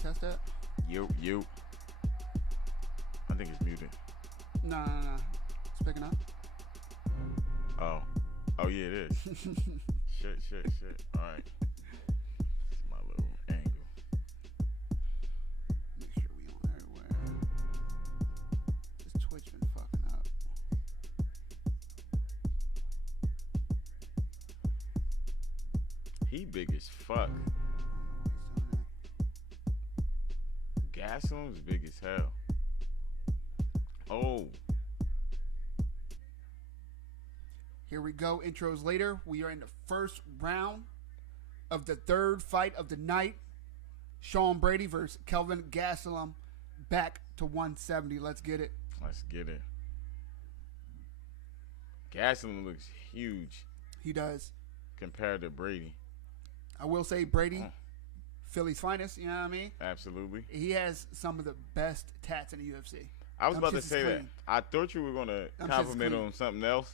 test that? You. I think it's muted. No. It's picking up. Oh yeah, it is. Shit. All right. This is my little angle. Make sure we on everywhere. This Twitch been fucking up. He big as fuck. Gaslam's big as hell. Oh. Here we go. Intros later. We are in the first round of the third fight of the night. Sean Brady versus Kelvin Gastelum, back to 170. Let's get it. Let's get it. Gaslam looks huge. He does. Compared to Brady. I will say Brady, Philly's finest, you know what I mean? Absolutely. He has some of the best tats in the UFC. I was about to say that. I thought you were going to compliment on something else.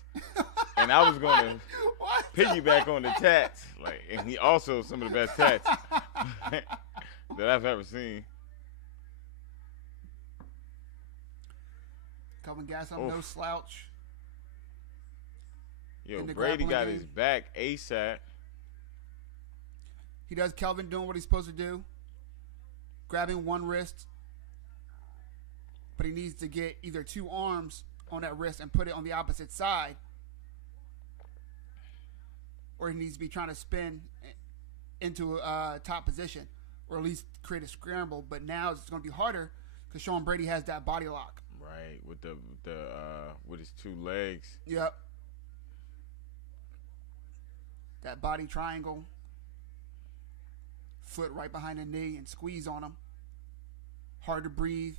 And I was going to piggyback on the tats. And he also some of the best tats that I've ever seen. Kelvin Gastelum, no slouch. Yo, Brady got his back ASAP. He does Kelvin doing what he's supposed to do. Grabbing one wrist. But he needs to get either two arms on that wrist and put it on the opposite side. Or he needs to be trying to spin into a top position. Or at least create a scramble. But now it's going to be harder because Sean Brady has that body lock. Right, with with his two legs. Yep. That body triangle. Foot right behind the knee and squeeze on him. Hard to breathe.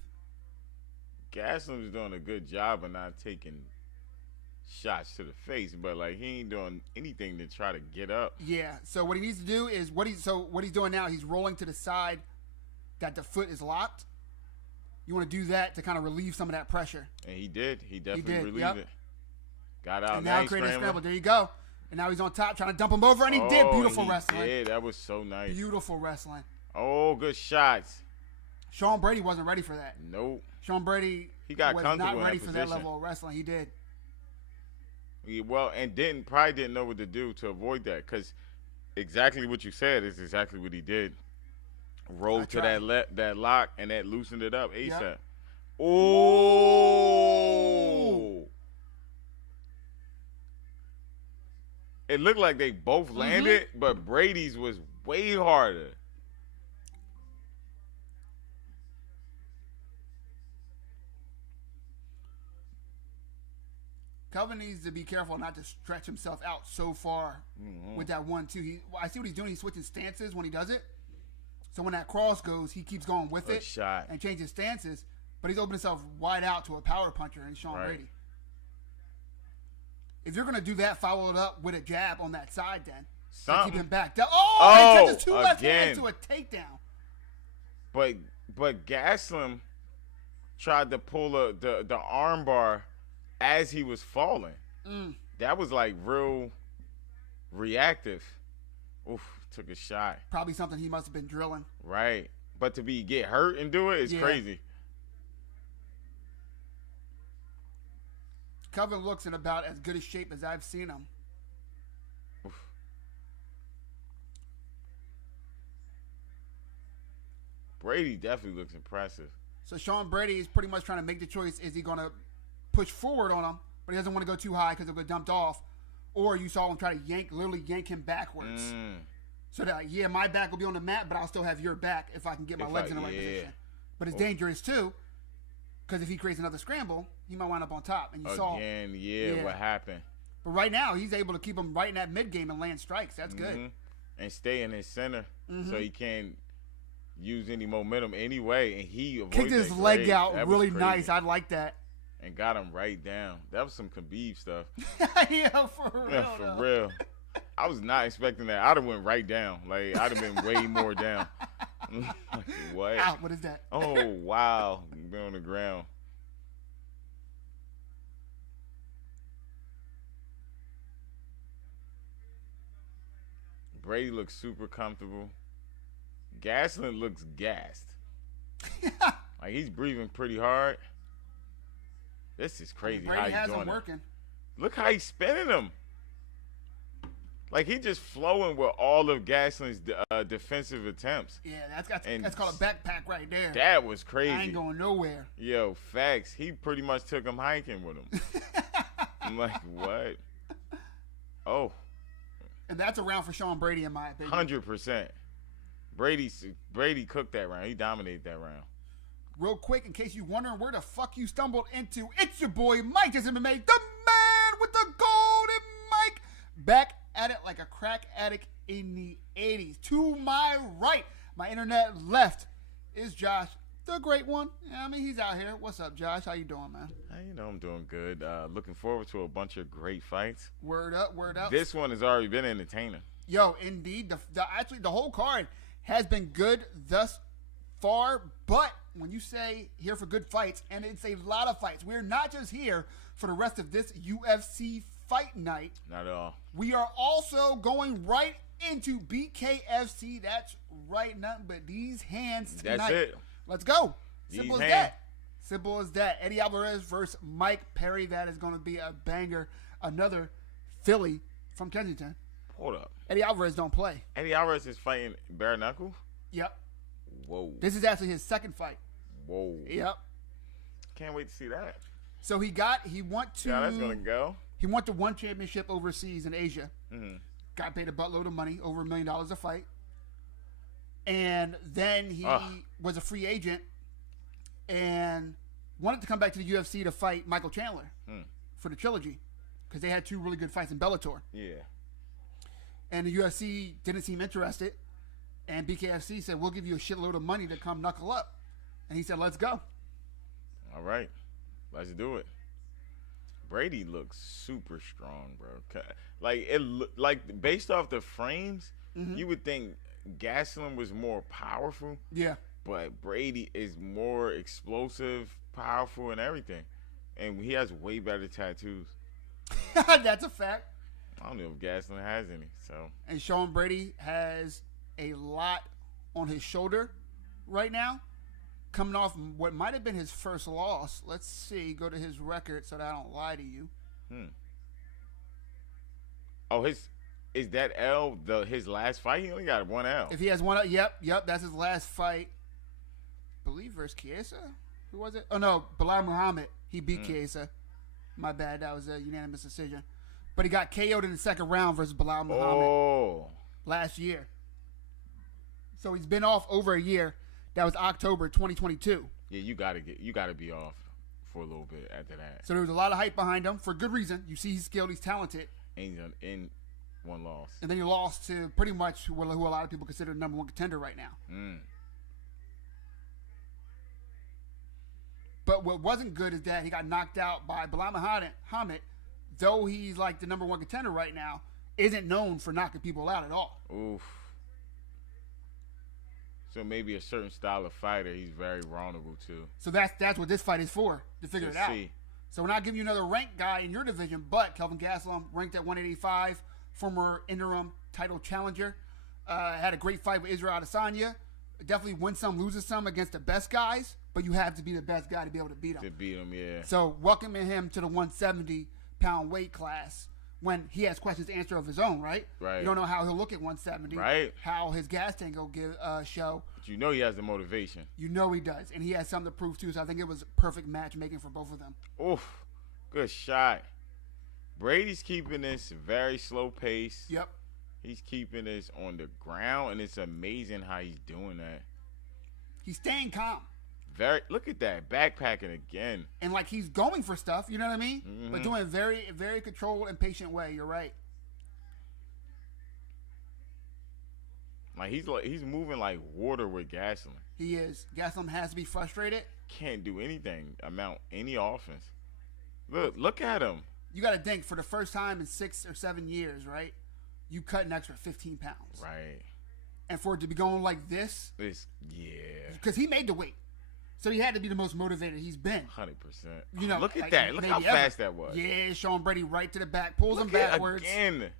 Gaslam's doing a good job of not taking shots to the face, but he ain't doing anything to try to get up. Yeah. So what he needs to do is what he's doing now. He's rolling to the side that the foot is locked. You want to do that to kind of relieve some of that pressure. And he did. He definitely relieved it. Got out. And now creating a scramble. There you go. And now he's on top trying to dump him over, and he did. Beautiful wrestling. Yeah, that was so nice. Beautiful wrestling. Oh, good shots. Sean Brady wasn't ready for that. Nope. Sean Brady was not ready for that level of wrestling. He did. Well, and probably didn't know what to do to avoid that, because exactly what you said is exactly what he did. Rolled to that lock, and that loosened it up ASAP. Yep. Oh! It looked like they both landed, but Brady's was way harder. Kelvin needs to be careful not to stretch himself out so far with that 1-2. I see what he's doing. He's switching stances when he does it. So when that cross goes, he keeps going with it and changes stances. But he's opened himself wide out to a power puncher in Sean Brady. If you're going to do that, follow it up with a jab on that side then. To keep him back. He touches two left hands to a takedown. But Gaslam tried to pull the arm bar as he was falling. That was real reactive. Oof, took a shot. Probably something he must have been drilling. Right. But to get hurt and do it is crazy. Kelvin looks in about as good a shape as I've seen him. Oof. Brady definitely looks impressive. So Sean Brady is pretty much trying to make the choice. Is he going to push forward on him, but he doesn't want to go too high because he'll get dumped off? Or you saw him try to literally yank him backwards. So that, my back will be on the mat, but I'll still have your back if I can get my legs in the right position. But it's dangerous too, because if he creates another scramble, he might wind up on top. And you saw what happened. But right now, he's able to keep him right in that mid game and land strikes. That's good. And stay in his center so he can't use any momentum anyway. And he kicked his leg out really nice. I like that. And got him right down. That was some Khabib stuff. For real. Yeah, for real. I was not expecting that. I'd have went right down. I'd have been way more down. What? Ow, what is that? Oh, wow. Been on the ground. Brady looks super comfortable. Gaslam looks gassed. Like, he's breathing pretty hard. This is crazy how he's doing it. Working. Look how he's spinning him. Like, he just flowing with all of Gaslam's defensive attempps. Yeah, that's called a backpack right there. That was crazy. I ain't going nowhere. Yo, facts. He pretty much took him hiking with him. I'm like, what? Oh. And that's a round for Sean Brady, in my opinion. 100%. Brady cooked that round. He dominated that round. Real quick, in case you're wondering where the fuck you stumbled into, it's your boy Mike, just MMA, the man with the golden mic, back at it like a crack addict in the 80s. To my right, my internet left, is Josh, the great one. Yeah, I mean, he's out here. What's up, Josh? How you doing, man? You know, I'm doing good. Looking forward to a bunch of great fights. Word up, word up. This one has already been entertaining. Yo, indeed. Actually, the whole card has been good thus far, but when you say here for good fights, and it's a lot of fights, we're not just here for the rest of this UFC fight night. Not at all. We are also going right into BKFC. That's right, nothing but these hands tonight. That's it. Let's go. Simple as that. Simple as that. Eddie Alvarez versus Mike Perry. That is going to be a banger. Another Philly from Kensington. Hold up. Eddie Alvarez don't play. Eddie Alvarez is fighting bare knuckle? Yep. Whoa. This is actually his second fight. Whoa. Yep. Can't wait to see that. So he went to. Yeah, that's going to go. He went to one championship overseas in Asia. Mm-hmm. Got paid a buttload of money, over $1 million a fight. And then he was a free agent and wanted to come back to the UFC to fight Michael Chandler for the trilogy because they had two really good fights in Bellator. Yeah. And the UFC didn't seem interested. And BKFC said, we'll give you a shitload of money to come knuckle up. And he said, let's go. All right. Let's do it. Brady looks super strong, bro. Like based off the frames, you would think Gaslam was more powerful. Yeah. But Brady is more explosive, powerful, and everything. And he has way better tattoos. That's a fact. I don't know if Gaslam has any. So. And Sean Brady has a lot on his shoulder right now. Coming off what might have been his first loss. Let's see. Go to his record so that I don't lie to you. Oh, is that L his last fight? He only got one L. If he has one, yep, that's his last fight. I believe versus Chiesa. Who was it? Oh no, Bilal Muhammad. He beat Chiesa. My bad. That was a unanimous decision. But he got KO'd in the second round versus Bilal Muhammad last year. So he's been off over a year. That was October 2022. Yeah, you gotta be off for a little bit after that. So there was a lot of hype behind him for good reason. You see he's skilled, he's talented. And he's in one loss. And then he lost to pretty much who a lot of people consider the number one contender right now. But what wasn't good is that he got knocked out by Bilal Muhammad, though he's like the number one contender right now, isn't known for knocking people out at all. Oof. So maybe a certain style of fighter he's very vulnerable to. So that's what this fight is for, to figure it out. So we're not giving you another ranked guy in your division, but Kelvin Gastelum ranked at 185, former interim title challenger. Had a great fight with Israel Adesanya. Definitely wins some, loses some against the best guys, but you have to be the best guy to be able to beat him. Yeah. So welcoming him to the 170-pound weight class when he has questions to answer of his own, right? Right. You don't know how he'll look at 170. Right. How his gas tank will show. But you know he has the motivation. You know he does. And he has something to prove, too. So I think it was perfect matchmaking for both of them. Oof. Good shot. Brady's keeping this very slow pace. Yep. He's keeping this on the ground, and it's amazing how he's doing that. He's staying calm. Look at that, backpacking again. And like he's going for stuff, you know what I mean? Mm-hmm. But doing it very, very controlled and patient way. You're right. Like he's moving like water with Gastelum. He is. Gastelum has to be frustrated. Can't do anything, amount any offense. Look at him. You got to think for the first time in 6 or 7 years, right? You cut an extra 15 pounds. Right. And for it to be going like this. Because he made the weight. So he had to be the most motivated he's been. 100%. You know, look at that. Look how fast that was. Yeah, Sean Brady right to the back. Pulls him backwards. Again.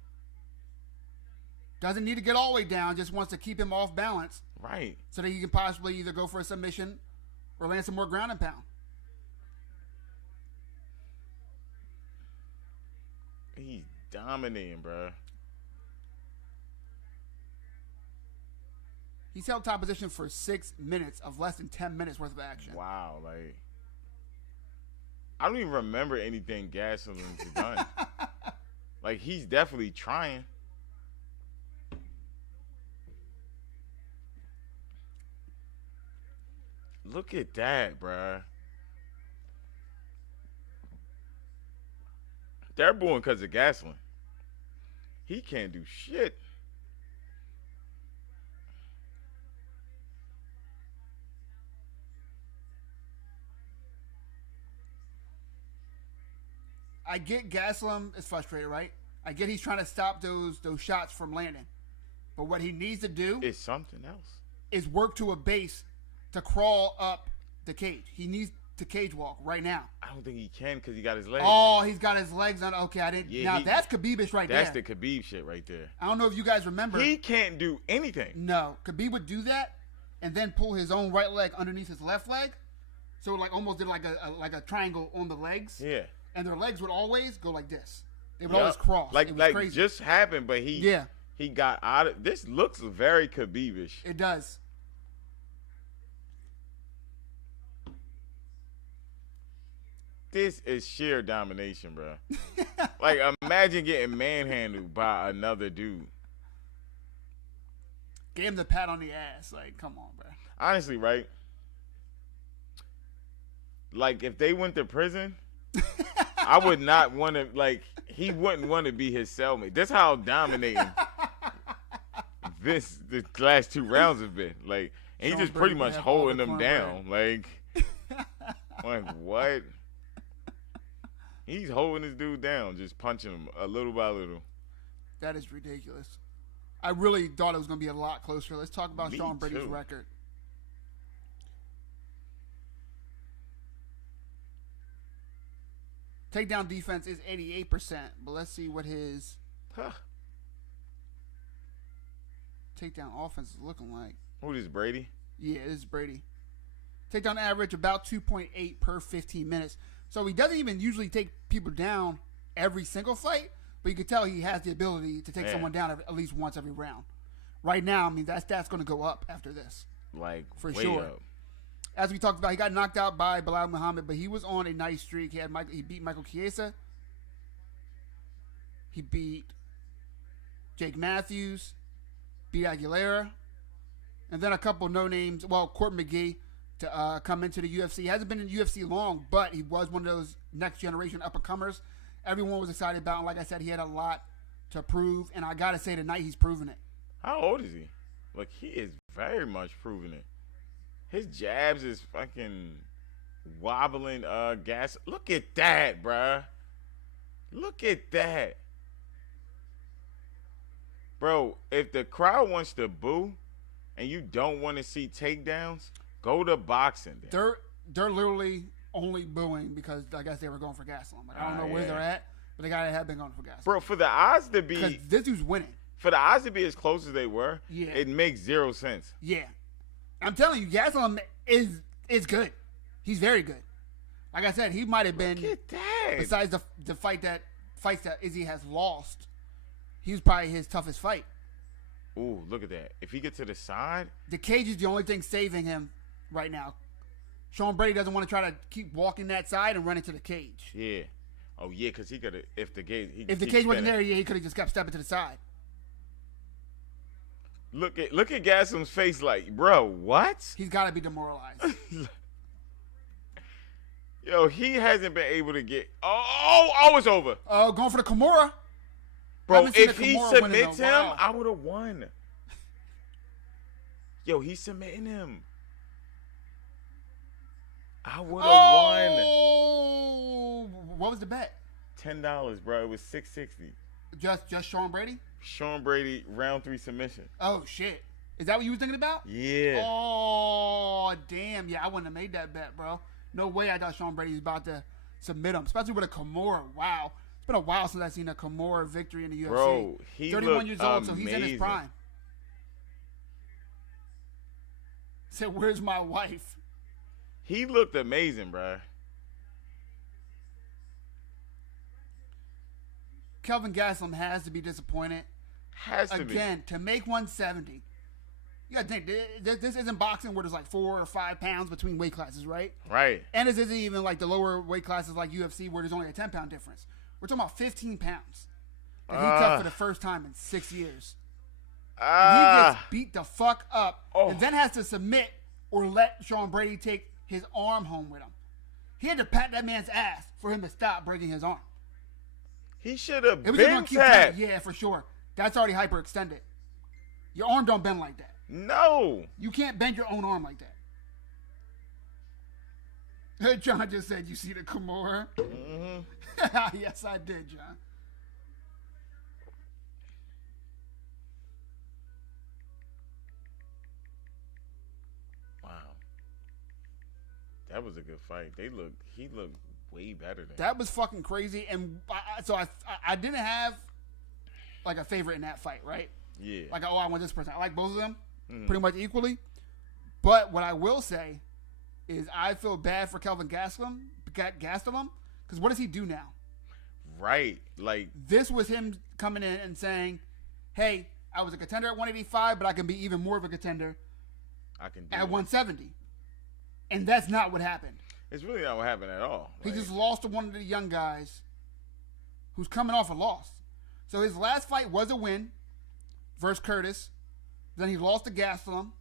Doesn't need to get all the way down. Just wants to keep him off balance. Right. So that he can possibly either go for a submission or land some more ground and pound. He's dominating, bro. He's held top position for 6 minutes of less than 10 minutes worth of action. Wow, like I don't even remember anything Gaslam's done. Like he's definitely trying. Look at that, bruh. They're booing because of Gaslam. He can't do shit. I get Gaslam is frustrated, right? I get he's trying to stop those shots from landing. But what he needs to do is something else. Is work to a base to crawl up the cage. He needs to cage walk right now. I don't think he can because he got his legs. Oh, he's got his legs on. Okay, I didn't. Yeah, now that's Khabibish right there. That's the Khabib shit right there. I don't know if you guys remember. He can't do anything. No, Khabib would do that and then pull his own right leg underneath his left leg. So like almost did like a triangle on the legs. Yeah. And their legs would always go like this. They would always cross. Like it was crazy. Just happened, but he got out of this. Looks very Khabibish. It does. This is sheer domination, bro. Like imagine getting manhandled by another dude. Gave him the pat on the ass. Like, come on, bro. Honestly, right? Like if they went to prison. I would not want to, like, he wouldn't want to be his cellmate. That's how dominating the last 2 rounds have been. Like, and he's just pretty much holding them down. Like, what? He's holding this dude down, just punching him a little by little. That is ridiculous. I really thought it was going to be a lot closer. Let's talk about Sean Brady's record. Takedown defense is 88%, but let's see what his takedown offense is looking like. Who is Brady? Yeah, this is Brady. Takedown average about 2.8 per 15 minutes. So he doesn't even usually take people down every single fight, but you can tell he has the ability to take someone down at least once every round. Right now, I mean, that's going to go up after this. Like, for way sure. Up. As we talked about, he got knocked out by Bilal Muhammad, but he was on a nice streak. He beat Michael Chiesa. He beat Jake Matthews, beat Aguilera, and then a couple no names. Well, Court McGee to come into the UFC. He hasn't been in the UFC long, but he was one of those next generation up and comers. Everyone was excited about him. Like I said, he had a lot to prove, and I gotta say tonight he's proven it. How old is he? Like he is very much proving it. His jabs is fucking wobbling gas. Look at that, bruh. Look at that. Bro, if the crowd wants to boo and you don't want to see takedowns, go to boxing. Then. They're literally only booing because I guess they were going for Gaslam. Like, I don't know where they're at, but the guy had been going for Gaslam. Bro, for the odds to be... Because this dude's winning. For the odds to be as close as they were, it makes 0 sense. Yeah. I'm telling you, Gaslam is good. He's very good. Like I said, he might have been... Look at that. Besides the fights that Izzy has lost, he was probably his toughest fight. Ooh, look at that. If he gets to the side... The cage is the only thing saving him right now. Sean Brady doesn't want to try to keep walking that side and run into the cage. Yeah. Oh, yeah, because he could have... If the cage wasn't there, he could have just kept stepping to the side. Look at Gaslam's face like, bro, what? He's got to be demoralized. Yo, he hasn't been able to get... Oh, it's over. Going for the Kimura. Bro, if he submits him, I would have won. Yo, he's submitting him. I would have won. What was the bet? $10, bro. It was $6.60. Just Sean Brady? Sean Brady, round 3 submission. Oh, shit. Is that what you were thinking about? Yeah. Oh, damn. Yeah, I wouldn't have made that bet, bro. No way I thought Sean Brady was about to submit him, especially with a Kimura. Wow. It's been a while since I've seen a Kimura victory in the UFC. Bro, he 31 years old, amazing. So he's in his prime. Said, where's my wife? He looked amazing, bro. Kelvin Gastelum has to be disappointed. Has to be. Again, to make 170. You gotta think, this isn't boxing where there's like 4 or 5 pounds between weight classes, right? Right. And this isn't even like the lower weight classes like UFC where there's only a 10-pound difference. We're talking about 15 pounds that he cut for the first time in 6 years. And he gets beat the fuck up and then has to submit or let Sean Brady take his arm home with him. He had to pat that man's ass for him to stop breaking his arm. He should have been tapped. Yeah, for sure. That's already hyperextended. Your arm don't bend like that. No. You can't bend your own arm like that. John just said, you see the Kimura? Mm-hmm. Yes, I did, John. Wow. That was a good fight. He looked way better than that. Was fucking crazy. And I didn't have like a favorite in that fight, right? Yeah. Like, I want this person. I like both of them pretty much equally. But what I will say is I feel bad for Kelvin Gastelum because what does he do now? Right. Like, this was him coming in and saying, hey, I was a contender at 185, but I can be even more of a contender at 170. And that's not what happened. It's really not what happened at all. He just lost to one of the young guys who's coming off a loss. So his last fight was a win versus Curtis. Then he lost to Gastelum,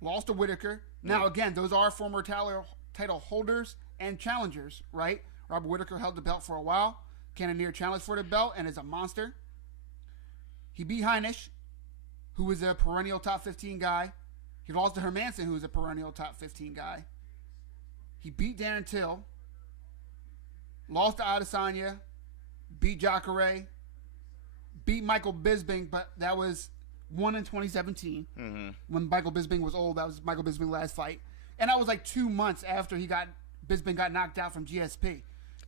lost to Whitaker. Now, again, those are former title holders and challengers, right? Robert Whitaker held the belt for a while. Cannonier challenged for the belt and is a monster. He beat Heinisch, who was a perennial top 15 guy. He lost to Hermanson, who was a perennial top 15 guy. He beat Darren Till, lost to Adesanya, beat Jacare, beat Michael Bisping, but that was won in 2017 when Michael Bisping was old. That was Michael Bisping's last fight. And that was like 2 months after Bisping got knocked out from GSP.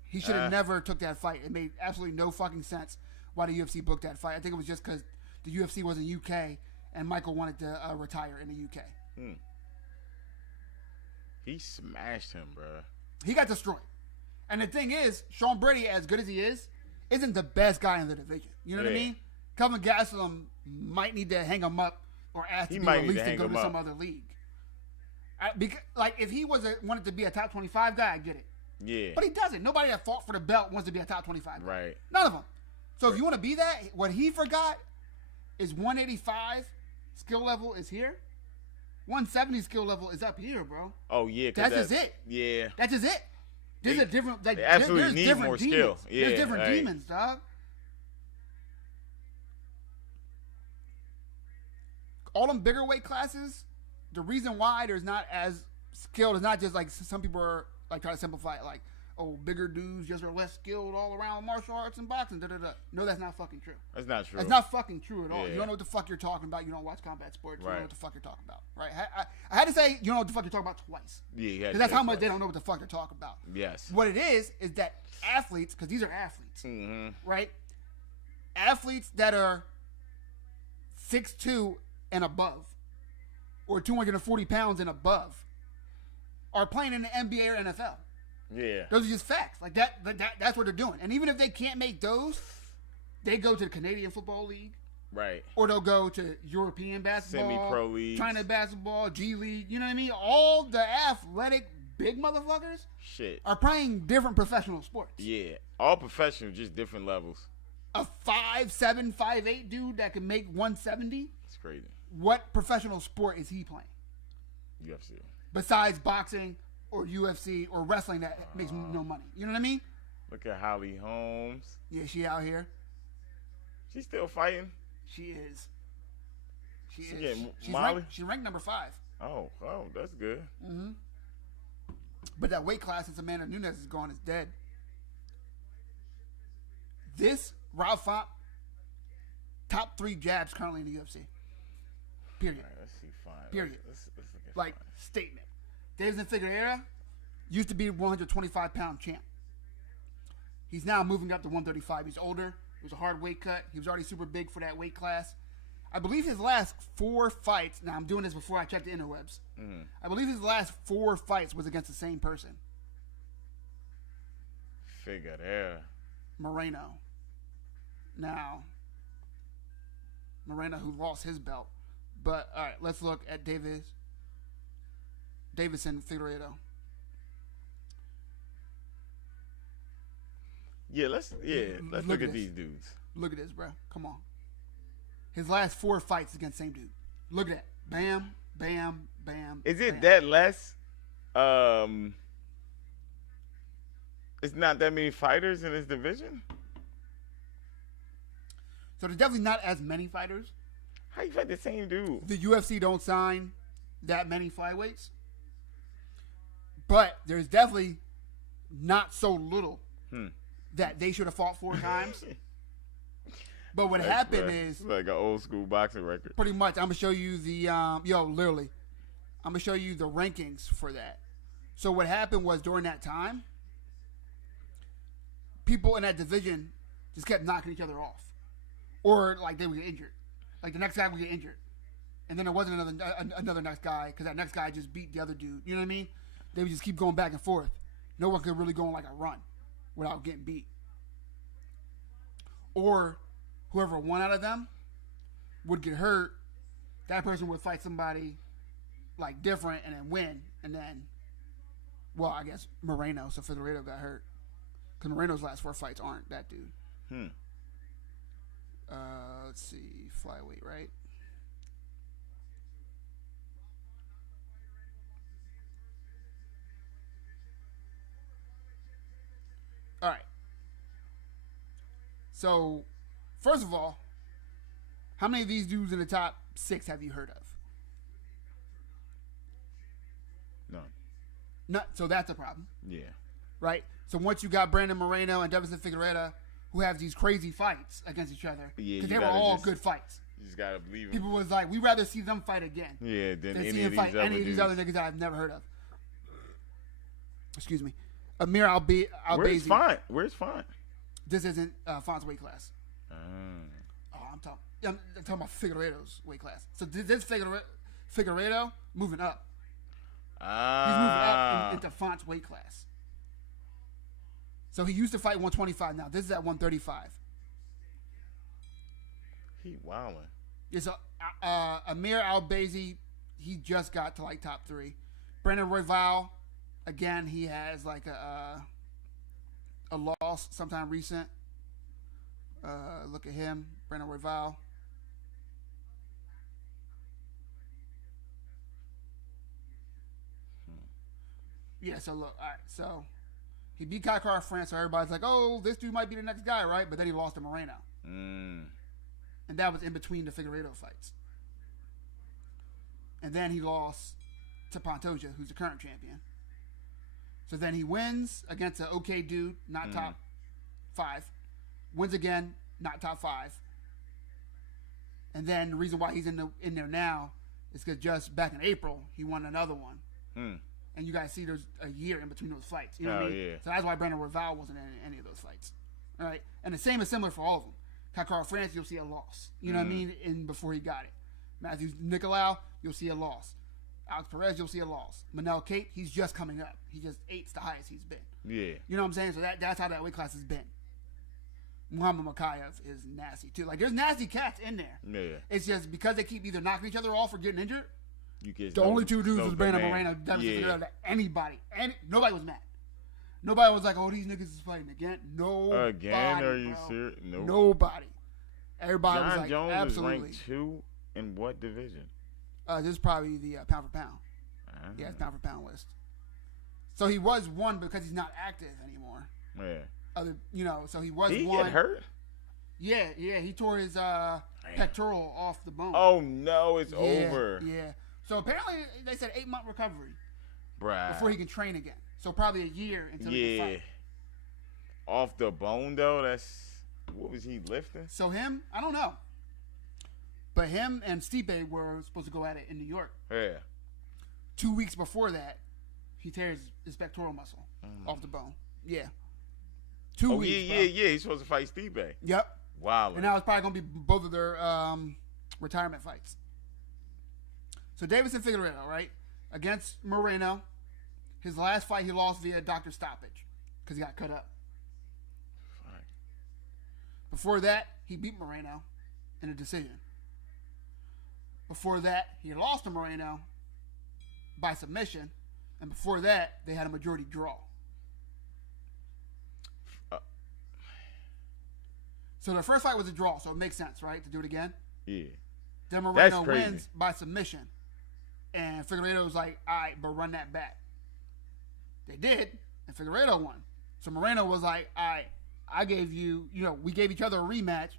He should have never took that fight. It made absolutely no fucking sense why the UFC booked that fight. I think it was just because the UFC was in UK and Michael wanted to retire in the UK. He smashed him, bro. He got destroyed. And the thing is, Sean Brady, as good as he is, isn't the best guy in the division. You know what I mean? Kelvin Gastelum might need to hang him up or ask to be released to go to some other league. If he wanted to be a top 25 guy, I get it. Yeah. But he doesn't. Nobody that fought for the belt wants to be a top 25 guy. Right. None of them. So if you want to be that, what he forgot is 185 skill level is here. 170 skill level is up here, bro. Oh, yeah. That's just it. Yeah. That's just it. There's a different... They absolutely there's need different more demons. skill. Yeah, there's different demons, dog. All them bigger weight classes, the reason why there's not as skilled is not just like some people are like trying to simplify it like, oh, bigger dudes just are less skilled all around martial arts and boxing. No, that's not fucking true. That's not true. That's not fucking true at all. Yeah. You don't know what the fuck you're talking about. You don't watch combat sports. You don't know what the fuck you're talking about. Right? I had to say you don't know what the fuck you're talking about twice. Yeah. Because that's how much they don't know what the fuck they're talking about. Yes. What it is that athletes, because these are athletes, right? Athletes that are 6'2" and above, or 240 pounds and above, are playing in the NBA or NFL. Yeah. Those are just facts. Like that's what they're doing. And even if they can't make those, they go to the Canadian Football League. Right. Or they'll go to European basketball, semi-pro leagues, China basketball, G League, you know what I mean? All the athletic big motherfuckers are playing different professional sports. Yeah. All professional, just different levels. A 5'7", 5'8" dude that can make 170? It's crazy. What professional sport is he playing? UFC. Besides boxing or UFC or wrestling that makes no money. You know what I mean? Look at Holly Holmes. Yeah, she out here. She's still fighting. She is. She's ranked number 5. Oh, that's good. Mm-hmm. But that weight class since Amanda Nunes is gone is dead. This Rob Font, top 3 jabs currently in the UFC. Period. Right, let's see. Fine. Period. Let's look at like fine. Statement. Deiveson Figueroa used to be 125-pound champ. He's now moving up to 135. He's older. It was a hard weight cut. He was already super big for that weight class. I believe his last 4 fights. Now I'm doing this before I check the interwebs. Mm-hmm. I believe his last 4 fights was against the same person. Figueroa. Moreno. Now, Moreno, who lost his belt. But all right, let's look at Davidson Figueiredo. Yeah, let's look at these dudes. Look at this, bro. Come on. His last 4 fights against the same dude. Look at that. Bam, bam, bam. Is it bam. that less? It's not that many fighters in this division. So there's definitely not as many fighters. How you fight the same dude? The UFC don't sign that many flyweights. But there's definitely not so little that they should have fought 4 times. But what happened is... It's like an old school boxing record. Pretty much. I'm going to show you the... literally. I'm going to show you the rankings for that. So what happened was during that time, people in that division just kept knocking each other off. Or, like, they would get injured. Like, the next guy would get injured. And then there wasn't another next guy because that next guy just beat the other dude. You know what I mean? They would just keep going back and forth. No one could really go on, like, a run without getting beat. Or whoever won out of them would get hurt. That person would fight somebody, like, different and then win. And then, well, I guess Moreno. So Figueiredo got hurt. Because Moreno's last 4 fights aren't that dude. Let's see. Flyweight, right? All right. So, first of all, how many of these dudes in the top 6 have you heard of? None. Not, so that's a problem. Yeah. Right? So once you got Brandon Moreno and Davidson Figueiredo, who have these crazy fights against each other, because they were all good fights. You just gotta believe them. People was like, we'd rather see them fight again. Yeah, than see any him of fight these any of these other niggas that I've never heard of. Excuse me. Amir Albazi. Where's Font? This isn't Font's weight class. Oh, I'm talking about Figueiredo's weight class. So this Figueiredo moving up. He's moving up into Font's weight class. So he used to fight 125. Now this is at 135. He wildin'. Yeah, so Amir Albazi, he just got to like top 3. Brandon Royval, again, he has like a loss sometime recent. Look at him, Brandon Royval. Yeah, so look, all right, so he beat Kakar France, so everybody's like, oh, this dude might be the next guy, right? But then he lost to Moreno. And that was in between the Figueiredo fights. And then he lost to Pantoja, who's the current champion. So then he wins against an okay dude, not top 5. Wins again, not top 5. And then the reason why he's in there now is because just back in April, he won another one. And you guys see there's a year in between those fights. You know what I mean? Yeah. So that's why Brandon Royval wasn't in any of those fights. All right? And the same is similar for all of them. Kakar France, you'll see a loss. You know what I mean? And before he got it. Matthew Nicolau, you'll see a loss. Alex Perez, you'll see a loss. Manel Kate, he's just coming up. He just 8's the highest he's been. Yeah. You know what I'm saying? So that's how that weight class has been. Muhammad Makayev is nasty too. Like there's nasty cats in there. Yeah. It's just because they keep either knocking each other off or getting injured. The only 2 dudes was Brandon Moreno, that anybody, nobody was mad. Nobody was like, "Oh, these niggas is fighting again." Nobody. Again? Are you serious? Nope. Nobody. Everybody was like, Jones absolutely. is ranked 2 in what division? This is probably the pound for pound. Yeah, it's pound for pound list. So he was 1 because he's not active anymore. Yeah. So he was 1. Did he get hurt? Yeah, he tore his pectoral off the bone. Oh no, it's over. Yeah. So apparently they said 8-month recovery. Bruh. Before he can train again. So probably a year until he can fight. Off the bone though, what was he lifting? So him, I don't know. But him and Stipe were supposed to go at it in New York. Yeah. 2 weeks before that, he tears his pectoral muscle off the bone. Yeah. 2 weeks. Yeah. He's supposed to fight Stipe. Yep. Wow. And now it's probably gonna be both of their retirement fights. So Deiveson Figueiredo, right? Against Moreno. His last fight he lost via doctor stoppage because he got cut up. Fine. Before that, he beat Moreno in a decision. Before that, he lost to Moreno by submission. And before that, they had a majority draw. So the first fight was a draw, so it makes sense, right, to do it again? Yeah. Then Moreno wins by submission. And Figueiredo was like, all right, but run that back. They did, and Figueiredo won. So Moreno was like, all right, I gave you, we gave each other a rematch.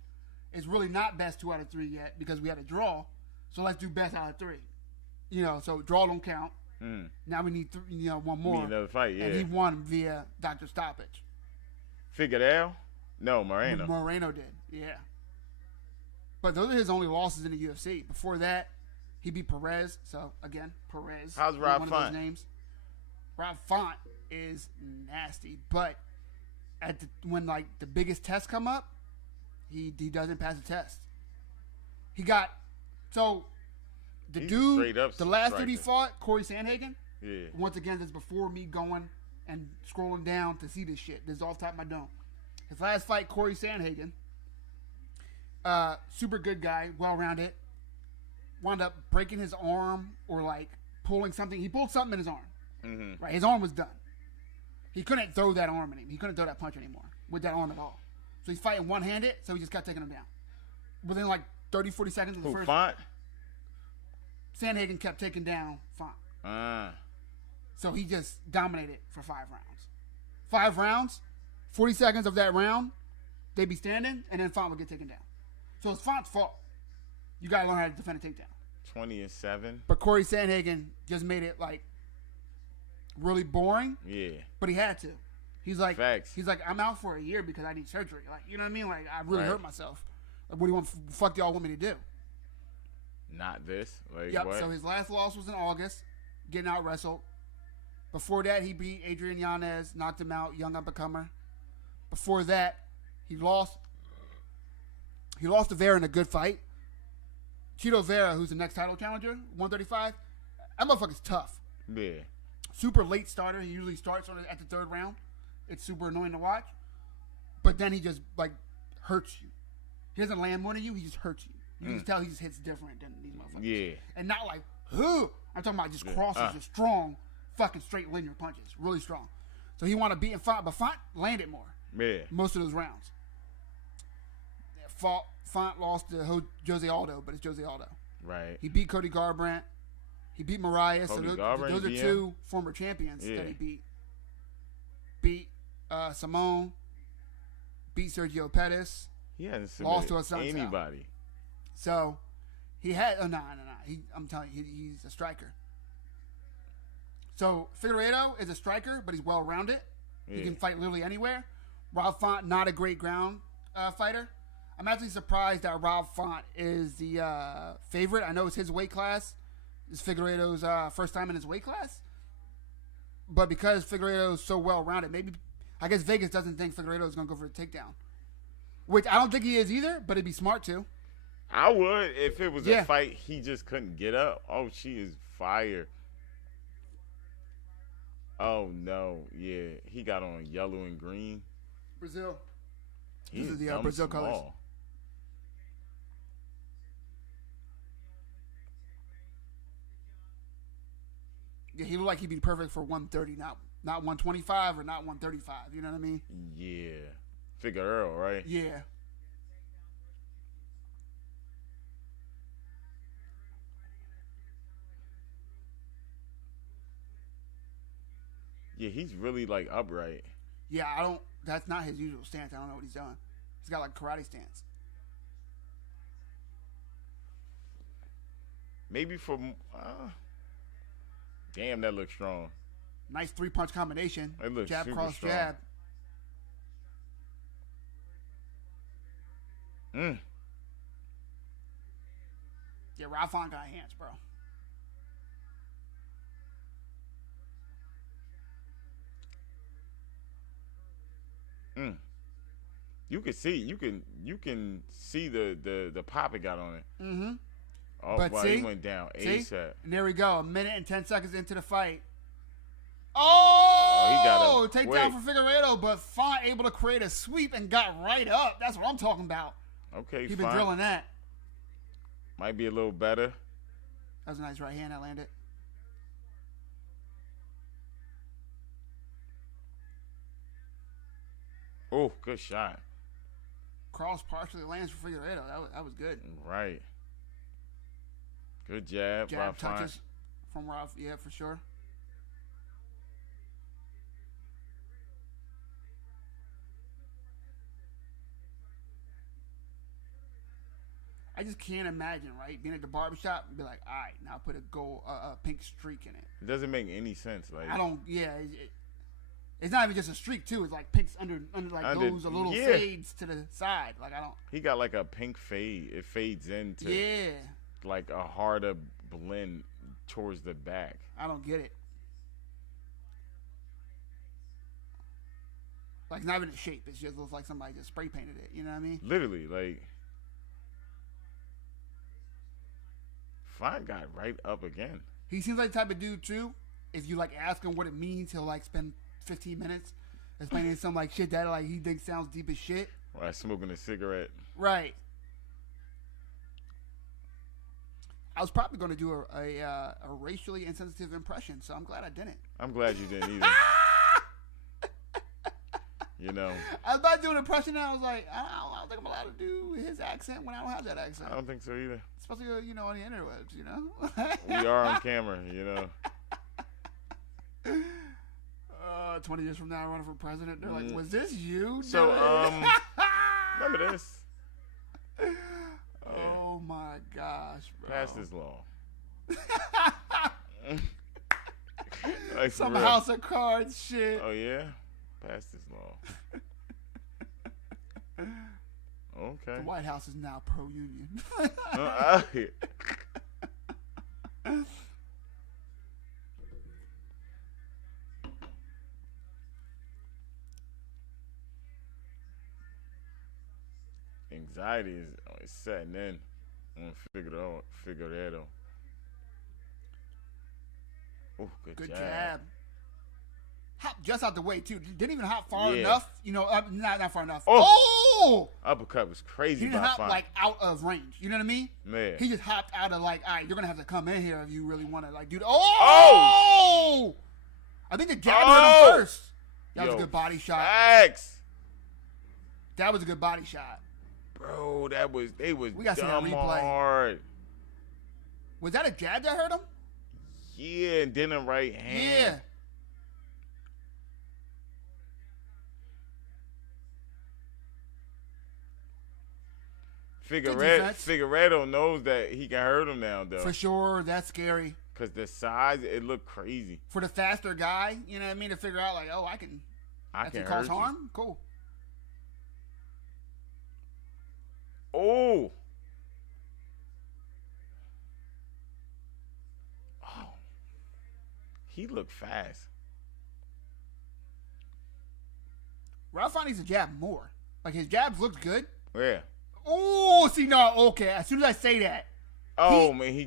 It's really not best 2 out of 3 yet because we had a draw. So let's do best out of 3. So draw don't count. Now we need, one more. We need another fight, yeah. And he won via doctor stoppage. Figueiredo? No, Moreno. Moreno did, yeah. But those are his only losses in the UFC. Before that, he beat Perez. So, again, Perez. How's Rob one Font? Of those names. Rob Font is nasty. But when the biggest tests come up, he doesn't pass the test. He got... So, the last dude he fought, Corey Sandhagen. Yeah. Once again, this is before me going and scrolling down to see this shit. This is off the top of my dome. His last fight, Corey Sandhagen. Super good guy, well-rounded. Wound up breaking his arm or pulling something. He pulled something in his arm. Mm-hmm. Right, his arm was done. He couldn't throw that arm anymore. He couldn't throw that punch anymore with that arm at all. So he's fighting one-handed, so he just kept taking him down. Within 30, 40 seconds of the first. Font? Sandhagen kept taking down Font. So he just dominated for 5 rounds. 5 rounds, 40 seconds of that round, they'd be standing, and then Font would get taken down. So it's Font's fault. You got to learn how to defend a takedown. 20-7. But Corey Sandhagen just made it, really boring. Yeah. But he had to. He's like, Facts. He's like, I'm out for a year because I need surgery. You know what I mean? I really hurt myself. What do you want? Fuck y'all want me to do? Not this. Yep. What? So his last loss was in August, getting out wrestled. Before that, he beat Adrian Yanez, knocked him out, young up-and-comer. Before that, he lost to Vera in a good fight. Chito Vera, who's the next title challenger, 135. That motherfucker's tough. Yeah. Super late starter. He usually starts at the 3rd round. It's super annoying to watch. But then he just, hurts you. He doesn't land more than you. He just hurts you. You can just tell he just hits different than these motherfuckers. Yeah. And not I'm talking about just crosses, just strong, fucking straight linear punches. Really strong. So he wanted to beat Font, but Font landed more. Yeah. Most of those rounds. Font lost to Jose Aldo, but it's Jose Aldo. Right. He beat Cody Garbrandt. He beat Mariah. So those are 2 former champions that he beat. Beat Simone. Beat Sergio Pettis. He hasn't lost to anybody. Anybody. So he had I'm telling you, he's a striker. So Figueiredo is a striker, but he's well-rounded. Yeah. He can fight literally anywhere. Rob Font, not a great ground fighter. I'm actually surprised that Rob Font is the favorite. I know it's his weight class. It's Figueiredo's first time in his weight class. But because Figueiredo is so well-rounded, I guess Vegas doesn't think Figueiredo is going to go for a takedown. Which I don't think he is either, but it'd be smart to. I would if it was a fight he just couldn't get up. Oh, she is fire. Oh, no. Yeah, he got on yellow and green. Brazil. He's These are the Brazil colors. Yeah, he looked like he'd be perfect for 130, not 125 or not 135. You know what I mean? Yeah. Figueiredo, right? Yeah. Yeah, he's really upright. Yeah, that's not his usual stance. I don't know what he's doing. He's got a karate stance. Maybe for damn, that looks strong. Nice 3-punch combination. It looks jab, super cross, strong. jab. Yeah, Rob Font got hands, bro. You can see the pop it got on it. Oh, but wow, see, he went down ASAP. And there we go. A minute and 10 seconds into the fight. He got a takedown for Figueiredo, but Font able to create a sweep and got right up. That's what I'm talking about. Okay, He's been drilling that. Might be a little better. That was a nice right hand that landed. Oh, good shot. Cross partially lands for Figueiredo. That was good. Right. Good jab. Jab touches from Ralph. Yeah, for sure. I just can't imagine, right? Being at the barbershop and be like, all right, now put a pink streak in it. It doesn't make any sense. Like I don't. Yeah, it's not even just a streak too. It's like pinks under goes a little fades to the side. Like I don't. He got like a pink fade. It fades into like a harder blend towards the back. I don't get it. Like not even a shape. It just looks like somebody just spray painted it. You know what I mean? Literally, like. Fine got right up again. He seems like the type of dude too. If you like ask him what it means, he'll like spend 15 minutes explaining some like shit that like he thinks sounds deep as shit. Right, smoking a cigarette. Right. I was probably going to do a racially insensitive impression, so I'm glad I didn't. I'm glad you didn't either. You know. I was about to do an impression and I was like, I don't think I'm allowed to do his accent when I don't have that accent. I don't think so either. Especially, on the interwebs, you know? We are on camera, you know. 20 years from now, running for president, they're like, was this you? So, remember this? Oh, my gosh, bro. Pass this law. Like, some House of Cards shit. Oh, yeah? Pass this law. Okay. The White House is now pro-union. Anxiety is setting in on Figueiredo. Oh, good jab. Hop just out the way too. Didn't even hop far enough. Not far enough. Oh! Uppercut was crazy. He didn't hop like out of range. You know what I mean? Man. He just hopped out of like, all right, you're gonna have to come in here if you really want to like do the. Oh! I think the jab hurt him first. That was a good body shot. Facts. That was a good body shot. Bro, we got dumb see that replay. Hard. Was that a jab that hurt him? Yeah, and then a right hand. Yeah. Figueiredo knows that he can hurt him now, though. For sure, that's scary. Because the size, it looked crazy. For the faster guy, you know what I mean, to figure out, like, I can cause harm? Cool. Oh. He looked fast. Ralph needs to jab more. Like, his jabs looked good. Yeah. Oh, see, no, okay. As soon as I say that, he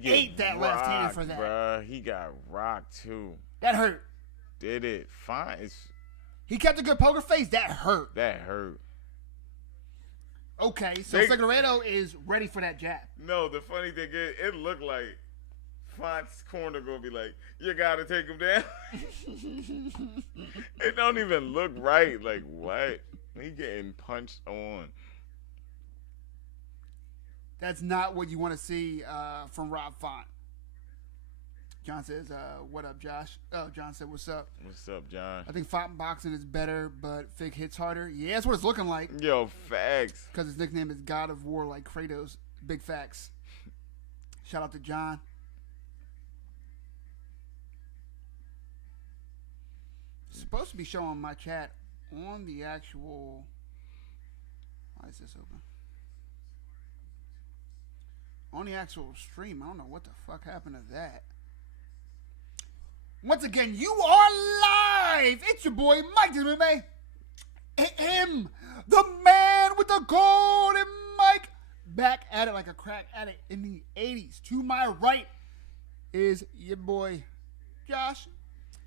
ate that rocked, left hand for that. Bruh. He got rocked, too. That hurt. Did it? Fine. He kept a good poker face. That hurt. Okay, so Figueiredo is ready for that jab. No, the funny thing is, it looked like Font's corner gonna be like, you gotta take him down. It don't even look right. Like, what? He getting punched on. That's not what you want to see from Rob Font. John says, what up, Josh? Oh, John said, what's up? What's up, John? I think Font boxing is better, but Fig hits harder. Yeah, that's what it's looking like. Yo, facts. Because his nickname is God of War like Kratos. Big facts. Shout out to John. Supposed to be showing my chat on the actual... Why is this open? On the actual stream. I don't know what the fuck happened to that. Once again, you are live. It's your boy, Mike Disney. Him, the man with the golden mic, back at it like a crack addict in the 80s. To my right is your boy, Josh.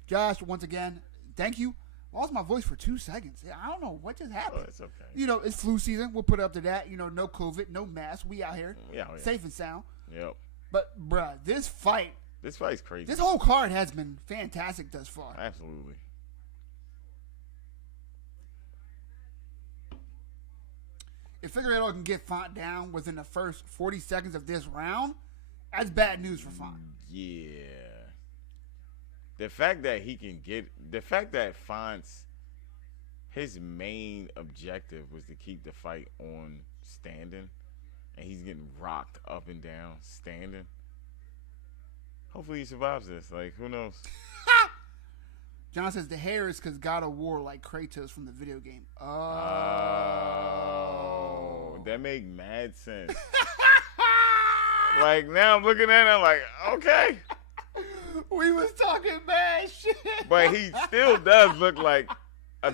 Josh, once again, thank you. Lost my voice for 2 seconds. I don't know what just happened. Oh, it's okay. You know, it's flu season. We'll put it up to that. You know, no COVID, no mask. We out here. Yeah. Safe and sound. Yep. But, bruh, this fight's crazy. This whole card has been fantastic thus far. Absolutely. If Figueiredo can get Font down within the first 40 seconds of this round, that's bad news for Font. Yeah. The fact that Font's, his main objective was to keep the fight on standing, and he's getting rocked up and down standing. Hopefully he survives this. Like, who knows? John says the hair is because God of War like Kratos from the video game. Oh. That make mad sense. Like, now I'm looking at it, I'm like, okay. We was talking bad shit. But he still does look like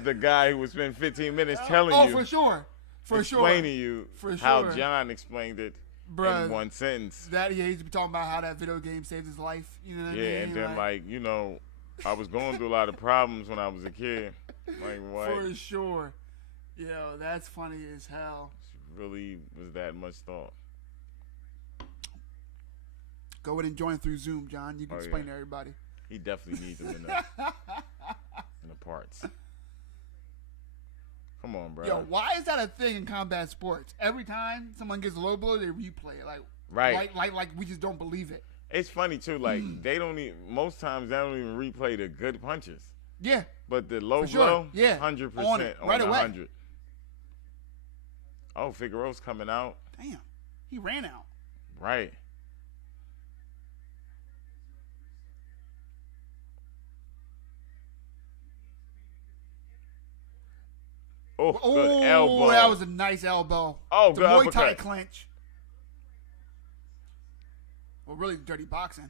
the guy who would spend 15 minutes telling you. Oh, for sure. Explaining you how John explained it in one sentence. He's talking about how that video game saved his life. You know what I mean? And then, I was going through a lot of problems when I was a kid. Like, what? For sure. Yo, that's funny as hell. Really was that much thought. Go ahead and join through Zoom, John. You can explain to everybody. He definitely needs them in the parts. Come on, bro. Yo, why is that a thing in combat sports? Every time someone gets a low blow, they replay it. Like we just don't believe it. It's funny too. Like most times they don't even replay the good punches. Yeah. But the low blow, 100% on right away. 100. Oh, Figueroa's coming out. Damn, he ran out. Right. Oh, good elbow. That was a nice elbow. Oh, good Muay Thai uppercut. clinch. Well, really dirty boxing.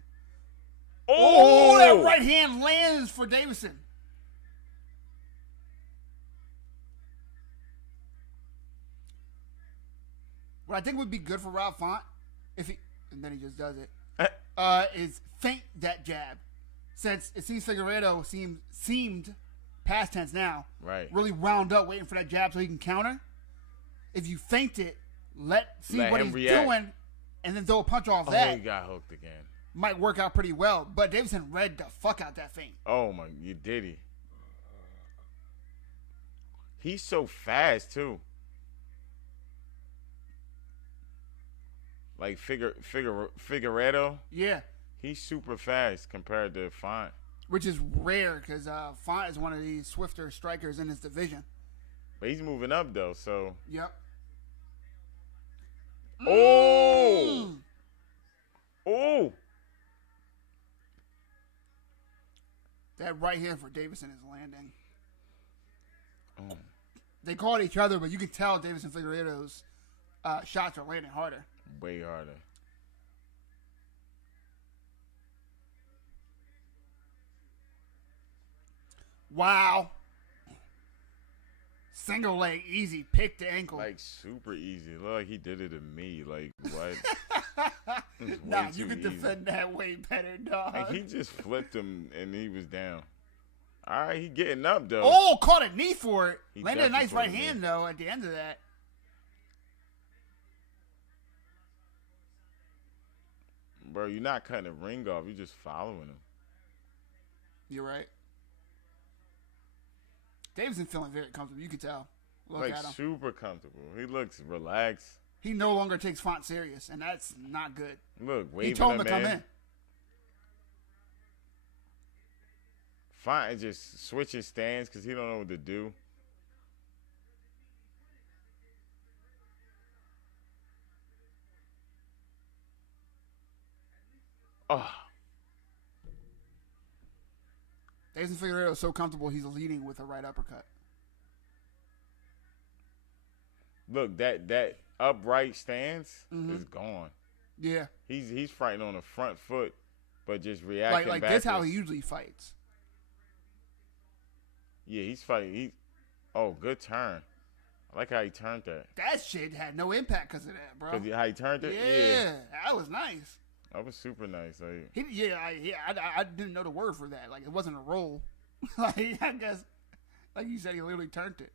Oh, that right hand lands for Davison. What I think would be good for Rob Font, and then he just does it, is feint that jab. Since it seems Figueiredo seemed past tense now, right, really wound up waiting for that jab so he can counter. If you feint it, see what he's doing, and then throw a punch off that. Oh, he got hooked again. Might work out pretty well, but Davison read the fuck out that feint. Oh my, you did he? He's so fast too. Like Figueiredo. Yeah. He's super fast compared to Font. Which is rare because Font is one of the swifter strikers in his division. But he's moving up though, so. Yep. Oh! Oh! That right hand for Davison is landing. Oh. They called each other, but you can tell Davison Figueiredo's shots are landing harder. Way harder. Wow. Single leg, easy. Pick the ankle. Like, super easy. Look like he did it to me. Like, what? Nah, you can defend that way better, dog. Like, he just flipped him, and he was down. All right, he getting up, though. Oh, caught a knee for it. He Landed a nice definitely right hand, though, at the end of that. Bro, you're not cutting the ring off. You're just following him. You're right. Davison feeling very comfortable. You can tell. Look like, at him. Super comfortable. He looks relaxed. He no longer takes Font serious, and that's not good. Look, waving he told him to in. come in. Font is just switching stands because he don't know what to do. Oh. Davison Figueiredo is so comfortable he's leading with a right uppercut. Look, that upright stance is gone. Yeah. He's fighting on the front foot, but just reacting like backwards. that's how he usually fights. Yeah, he's fighting. Oh, good turn. I like how he turned that. That shit had no impact because of that, bro. Because how he turned it? Yeah, that was nice. That was super nice. Like, I didn't know the word for that. Like, it wasn't a roll. Like, I guess, like you said, he literally turned it.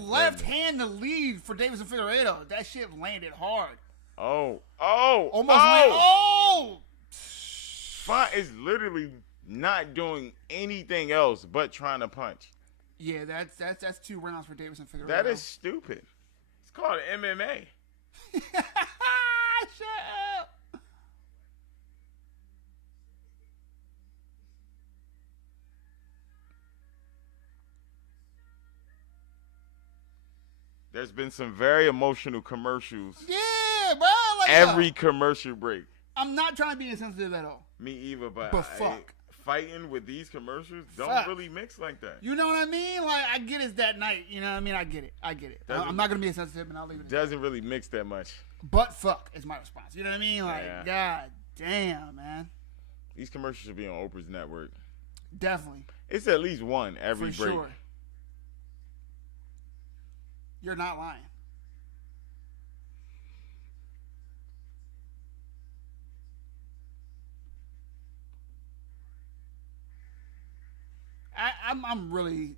Left hand to lead for Davis and Figueiredo. That shit landed hard. Almost landed. Oh! Font is literally not doing anything else but trying to punch. Yeah, that's 2 rounds for Davis and Figueiredo. That is stupid. It's called MMA. Shut up. There's been some very emotional commercials. Yeah, bro. Like every commercial break. I'm not trying to be insensitive at all. Me either, but fuck. Fighting with these commercials don't really mix like that. You know what I mean? Like, I get it's that night. You know what I mean? I get it. I'm not going to be insensitive, and I'll leave it. Doesn't really mix that much. But fuck is my response. You know what I mean? Like, God damn, man. These commercials should be on Oprah's network. Definitely. It's at least one every For break. Sure. You're not lying. I'm really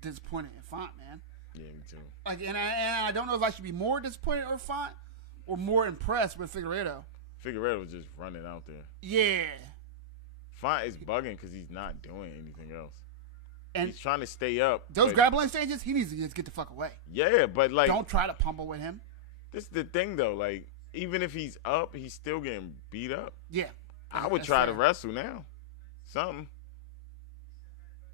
disappointed in Font, man. Yeah, me too. Like, and I don't know if I should be more disappointed in Font or more impressed with Figueiredo. Figueiredo was just running out there. Yeah. Font is bugging because he's not doing anything else. And he's trying to stay up. Those grappling stages, he needs to just get the fuck away. Yeah, but like, don't try to pummel with him. This is the thing though. Like, even if he's up, he's still getting beat up. Yeah. I would try to wrestle now. Something.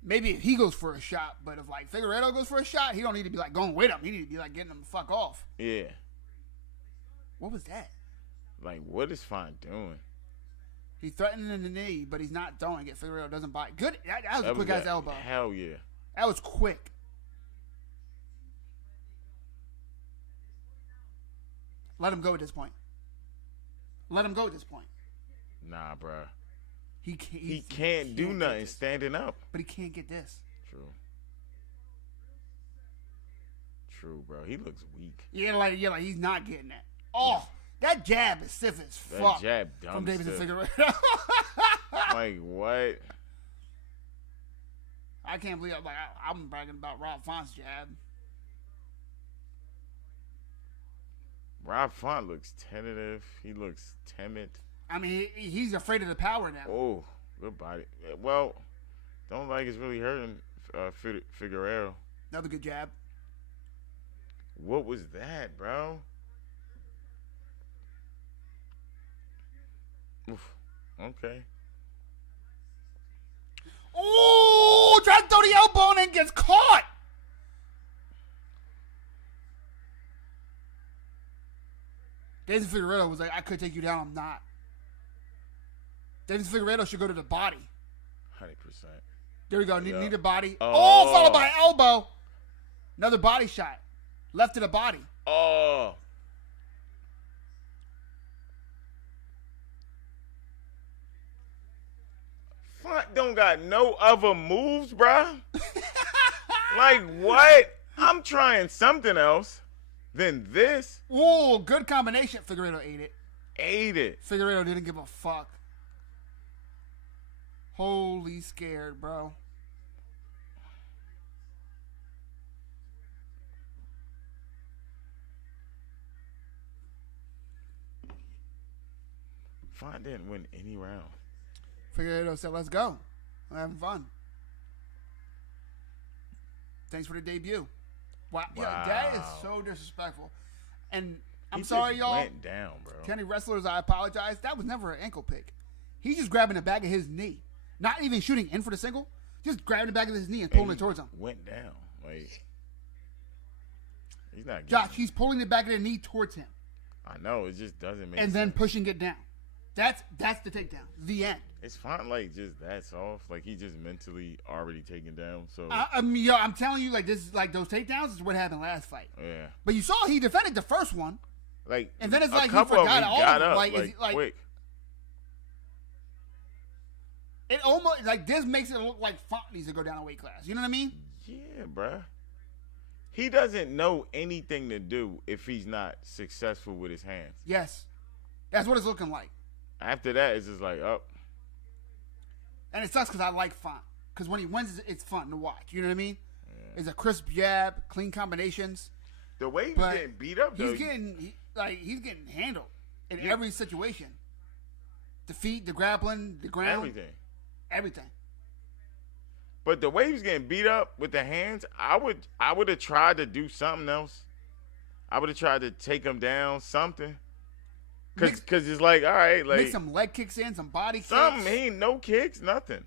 Maybe if he goes for a shot, but if like Figueiredo goes for a shot, he don't need to be like going with him. He need to be like getting him the fuck off. Yeah. What was that? Like, what is Font doing? He's threatening the knee, but he's not throwing it. Figueiredo doesn't bite. Good. That was a quick ass elbow. Hell yeah. That was quick. Let him go at this point. Nah, bruh. He can't do nothing standing up. But he can't get this. True, bro. He looks weak. Yeah, like he's not getting that. Oh, that jab is stiff as fuck. That jab dumb from Davis and Figueiredo. Like, what? I can't believe I'm bragging about Rob Font's jab. Rob Font looks tentative. He looks timid. I mean, he's afraid of the power now. Oh, good body. Well, don't like it's really hurting Figueiredo. Another good jab. What was that, bro? Oof. Okay. Oh, trying to throw the elbow and then gets caught. Davis Figueiredo was like, I could take you down. I'm not. Davis Figueiredo should go to the body. 100%. There we go. Need a body. Oh, followed by elbow. Another body shot. Left to the body. Oh. Font don't got no other moves, bruh. Like, what? I'm trying something else than this. Whoa, good combination. Figueiredo ate it. Ate Figueiredo didn't give a fuck. Holy scared, bro. Font didn't win any round. Figueiredo said, let's go. I'm having fun. Thanks for the debut. Wow. Yeah, that is so disrespectful. And I'm sorry, y'all. Went down, bro. To any wrestlers, I apologize. That was never an ankle pick. He's just grabbing the back of his knee. Not even shooting in for the single. Just grabbing the back of his knee and pulling it towards him. Went down. Like, he's not getting Josh, he's pulling the back of the knee towards him. I know, it just doesn't make sense. And then pushing it down. That's the takedown. The end. It's fine, like, just that soft. Like, he just mentally already taken down. So I'm telling you, like, this is like those takedowns is what happened last fight. Yeah. But you saw he defended the first one. Like, and then it's a like he couple forgot of them all got of it. up, Like, quick. It almost like this makes it look like Font needs to go down a weight class. You know what I mean? Yeah, bruh. He doesn't know anything to do if he's not successful with his hands. Yes. That's what it's looking like. After that, it's just like, oh. And it sucks because I like Font. Because when he wins, it's fun to watch. You know what I mean? Yeah. It's a crisp jab, clean combinations. The way he's getting beat up, though. He's getting handled in every situation. The feet, the grappling, the ground. Everything. But the way he was getting beat up with the hands, I would have tried to do something else. I would have tried to take him down, something. Cause it's like, all right, like make some leg kicks in, some body kicks. Something. He ain't no kicks, nothing.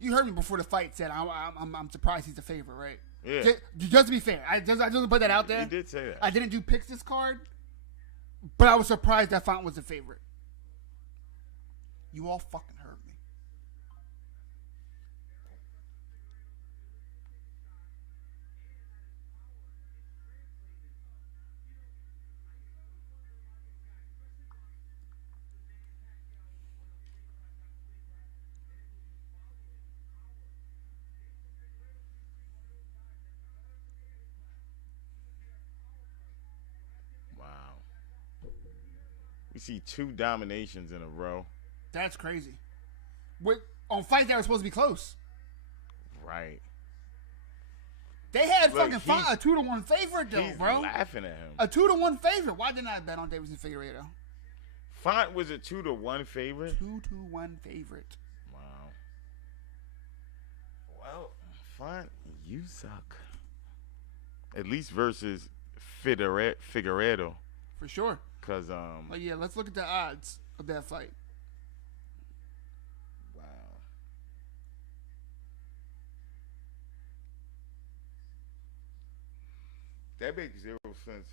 You heard me before the fight. Said I'm surprised he's the favorite, right? Yeah. Just to be fair, I just put that out there. You did say that. I didn't do picks this card, but I was surprised that Font was the favorite. You all fucking heard me. We see 2 dominations in a row. That's crazy. On fights that were supposed to be close. Right. They had fucking Font a 2-1 favorite though, bro. Laughing at him. A 2-1 favorite. Why didn't I bet on Davis and Figueiredo? Font was a 2-1 favorite. 2-1 favorite. Wow. Well, Font, you suck. At least versus Figueiredo. For sure. Cause yeah, let's look at the odds of that fight. Wow. That makes 0 sense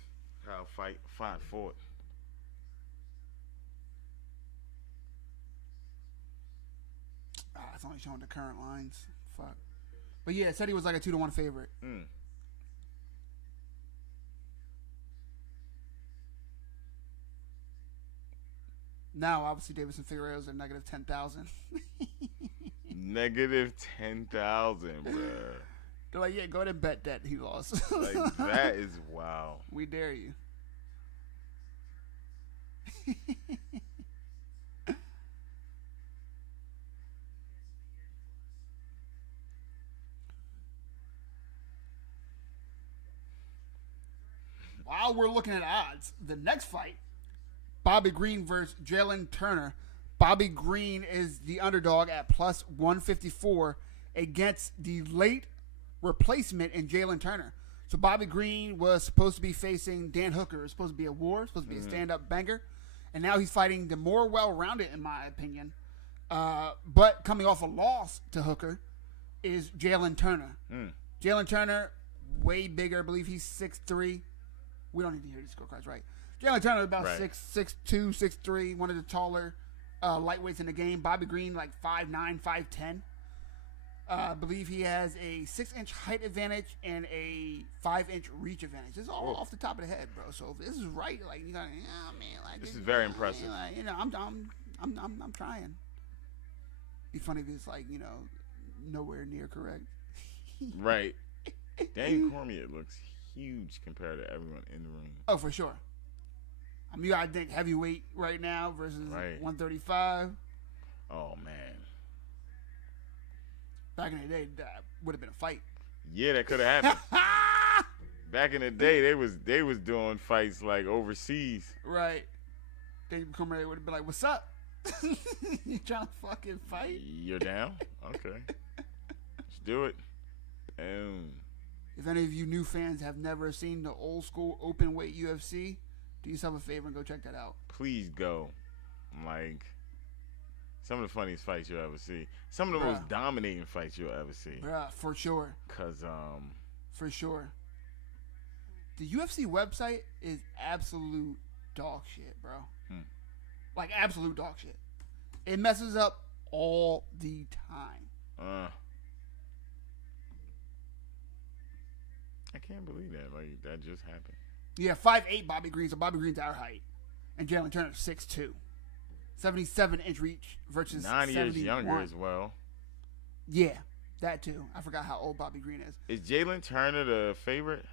how Font fought. It's only showing the current lines. Fuck. But yeah, it said he was like a 2-1 favorite. Now, obviously, Davis and Figueiredo's at negative 10,000. Negative 10,000, bro. They're like, yeah, go ahead and bet that he lost. Like, that is wow. We dare you. While we're looking at odds, the next fight, Bobby Green versus Jalen Turner. Bobby Green is the underdog at plus 154 against the late replacement in Jalen Turner. So Bobby Green was supposed to be facing Dan Hooker. It was supposed to be a war, supposed to be a stand-up banger. And now he's fighting the more well-rounded, in my opinion. But coming off a loss to Hooker is Jalen Turner. Jalen Turner, way bigger. I believe he's 6'3". We don't need to hear these scorecards, right? Jalen Turner about 6'2", 6'3", one of the taller lightweights in the game. Bobby Green like 5'9", 5'10". I believe he has a 6-inch height advantage and a 5-inch reach advantage. This is all off the top of the head, bro. So if this is right, like you gotta, man, like this is very impressive. Like, I'm trying. Be funny if it's like nowhere near correct. Right. Dan Cormier looks huge compared to everyone in the ring. Oh, for sure. I mean, you gotta think heavyweight right now versus 135. Oh man. Back in the day, that would have been a fight. Yeah, that could have happened. Back in the day, they was doing fights like overseas. Right. David Cormier would have been like, "What's up? You trying to fucking fight? You're down? Okay, let's do it." If any of you new fans have never seen the old school open weight UFC, do yourself a favor and go check that out. Please go. Like, Some of the funniest fights you'll ever see. Some of the most dominating fights you'll ever see. Bruh, for sure. For sure. The UFC website is absolute dog shit, bro. Like, absolute dog shit. It messes up all the time. I can't believe that. Like, that just happened. Yeah, 5'8" Bobby Green, so Bobby Green's our height. And Jalen Turner's 6'2". 77-inch reach versus 9 years 71. younger as well. Yeah, that too. I forgot how old Bobby Green is. Is Jalen Turner the favorite?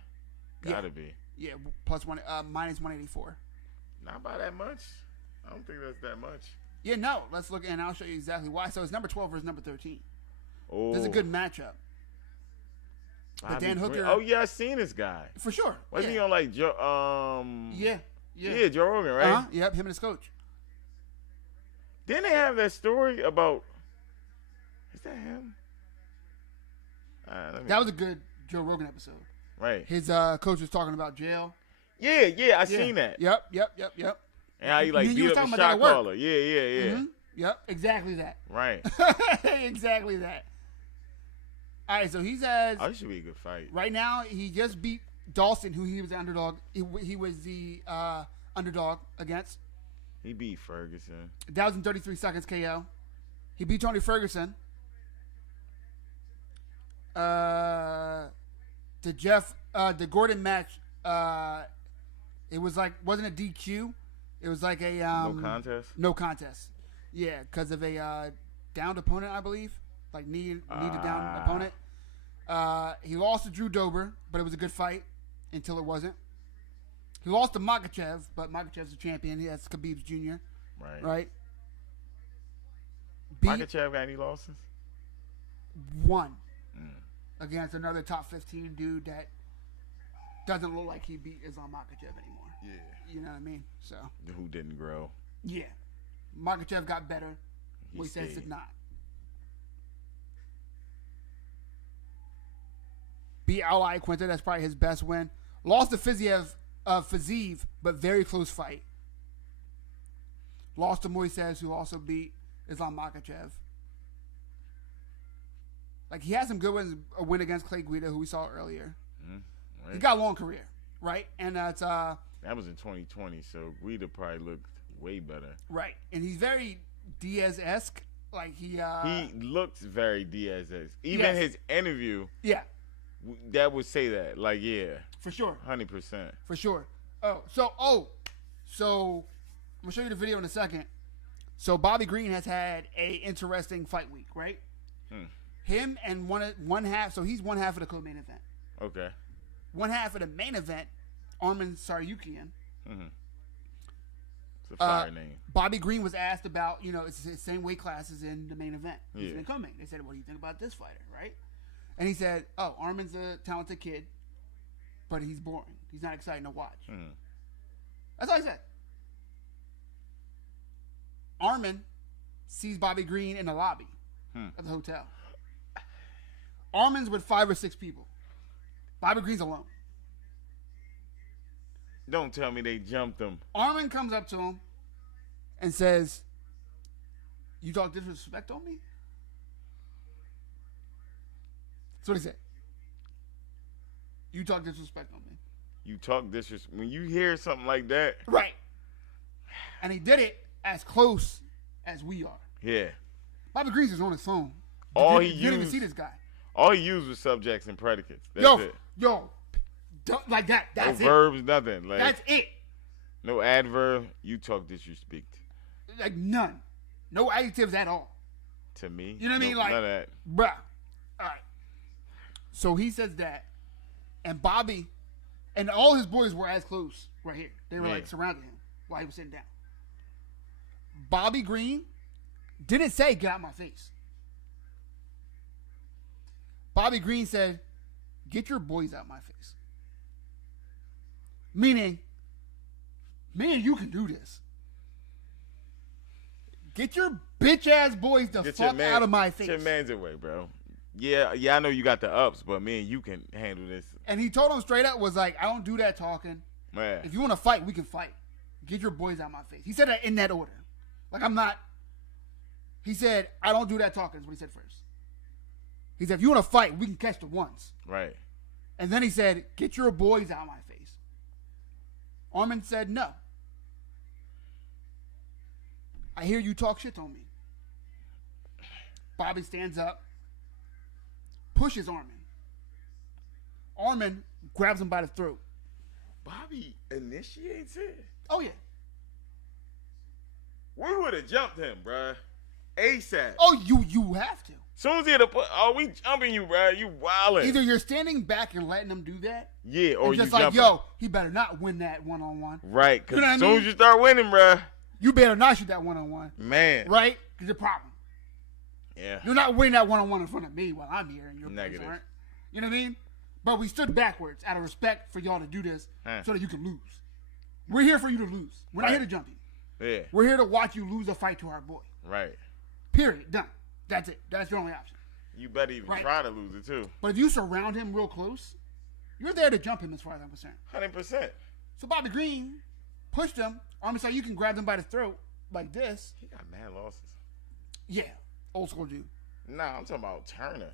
Gotta be. Yeah, plus one, minus 184. Not by that much. I don't think that's that much. Yeah, no. Let's look, and I'll show you exactly why. So it's number 12 versus number 13. Oh, this is a good matchup. But Dan Hooker. Oh yeah, I seen this guy for sure. Wasn't he on like Joe? Yeah, Joe Rogan, right? Yep, him and his coach. Didn't they have that story about? Is that him? That was a good Joe Rogan episode. Right. His coach was talking about jail. Yeah, I seen that. Yep. And how he beat up the shot caller. Yeah. Mm-hmm. Yep, exactly that. Right. Exactly that. All right, so he says. Oh, this should be a good fight. Right now, he just beat Dawson, who he was the underdog. He was the underdog against. He beat Ferguson. That was in 33 seconds KO. He beat Tony Ferguson. The Gordon match. It was like, wasn't a DQ. It was like a no contest. No contest. Yeah, because of a downed opponent, I believe. Like needed down opponent. He lost to Drew Dober, but it was a good fight until it wasn't. He lost to Makhachev, but Makhachev's the champion. That's Khabib's Jr. Right. Makhachev got any losses? One. Against another top 15 dude that doesn't look like he beat Islam Makhachev anymore. Yeah. You know what I mean? So. Who didn't grow? Yeah. Makhachev got better. Moises did not. Beat Al Quinta. That's probably his best win. Lost to Fiziev, but very close fight. Lost to Moises, who also beat Islam Makhachev. Like, he had some good ones. A win against Clay Guida, who we saw earlier. Right. He got a long career, right? And that's that was in 2020, so Guida probably looked way better. Right, and he's very Diaz-esque. Like he looks very Diaz-esque. Even his interview. Yeah. That would say that. Like, yeah. For sure. 100%. For sure. So I'm gonna show you the video in a second. So Bobby Green has had a interesting fight week, right? Him and one half. So he's one half of the co-main event. Okay. One half of the main event, Arman Tsarukyan. It's a fire name. Bobby Green was asked about, it's the same weight class as in the main event. Yeah. In the co-main. They said, "What do you think about this fighter?" Right? And he said, "Oh, Arman's a talented kid, but he's boring. He's not exciting to watch." That's all he said. Arman sees Bobby Green in the lobby of the hotel. Arman's with 5 or 6 people. Bobby Green's alone. Don't tell me they jumped him. Arman comes up to him and says, "You talk disrespect on me?" That's what he said. "You talk disrespect on me." You talk disrespect. When you hear something like that. Right. And he did it as close as we are. Yeah. Bobby Green's is on his phone. You didn't even see this guy. All he used was subjects and predicates. That's it. Like that. That's no verbs, nothing. Like, that's it. No adverb. You talk disrespect. Like none. No adjectives at all. To me. You know what I mean? Like, none of that. Bruh. All right. So he says that, and Bobby, and all his boys were as close right here. They were like surrounding him while he was sitting down. Bobby Green didn't say, "Get out my face." Bobby Green said, "Get your boys out my face." Meaning, me and you can do this. Get your bitch ass boys the fuck out of my face. Get your man's away, bro. Yeah, I know you got the ups, but me and you can handle this. And he told him straight up, was like, "I don't do that talking. Man. If you want to fight, we can fight. Get your boys out my face." He said that in that order. Like, I'm not He said, I don't do that talking, is what he said first. He said, if you want to fight, we can catch the ones. Right. And then he said, get your boys out of my face. Armin said, no. I hear you talk shit on me. Bobby stands up, pushes Armin. Armin grabs him by the throat. Bobby initiates it? Oh, yeah. We would have jumped him, bruh. ASAP. Oh, you have to. Soon as he had to put, we jumping you, bruh. You wildin'. Either you're standing back and letting him do that. Yeah, or you just like, jumping. yo, he better not win that one-on-one. Right, because as soon as you start winning, bruh. You better not shoot that one-on-one. Man. Right? Because you're a problem. Yeah. You're not winning that one-on-one in front of me while I'm here and your boys Negative. aren't. You know what I mean? But we stood backwards out of respect for y'all to do this so that you can lose. We're here for you to lose. We're not here to jump you. Yeah. We're here to watch you lose a fight to our boy. Right. Period. Done. That's it. That's your only option. You better even try to lose it, too. But if you surround him real close, you're there to jump him as far as I'm concerned. 100%. So Bobby Green pushed him. Armin said, you can grab him by the throat like this. He got mad losses. Yeah. Old school dude. Nah, I'm talking about Turner.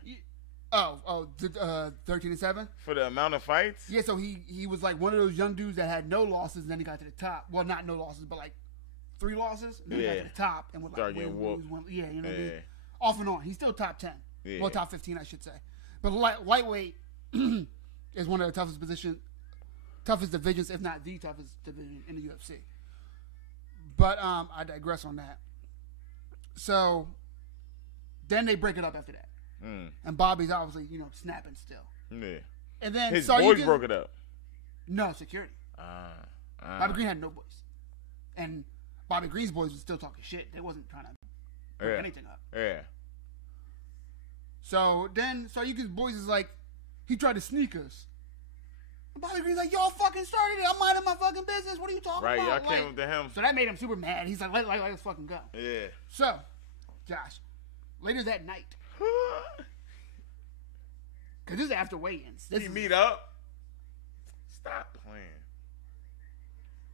13-7? For the amount of fights? Yeah, so he was like one of those young dudes that had no losses, and then he got to the top. Well, not no losses, but like 3 losses. And then he got to the top and was like, getting whooped. Yeah, you know what I mean? Off and on. He's still top 10. Yeah. Well, top 15, I should say. But lightweight is one of the toughest divisions, if not the toughest division in the UFC. But I digress on that. So then they break it up after that. And Bobby's obviously, snapping still. Yeah. And then his boys broke it up. No, security. Bobby Green had no boys. And Bobby Green's boys was still talking shit. They wasn't trying to break anything up. Yeah. So then Tsarukyan's boys is like, he tried to sneak us. And Bobby Green's like, y'all fucking started it. I'm minding my fucking business. What are you talking about? Right, y'all came up to him. So that made him super mad. He's like, let's fucking go. Yeah. So, Josh, later that night, because this is after weigh-ins. You meet up? Stop playing.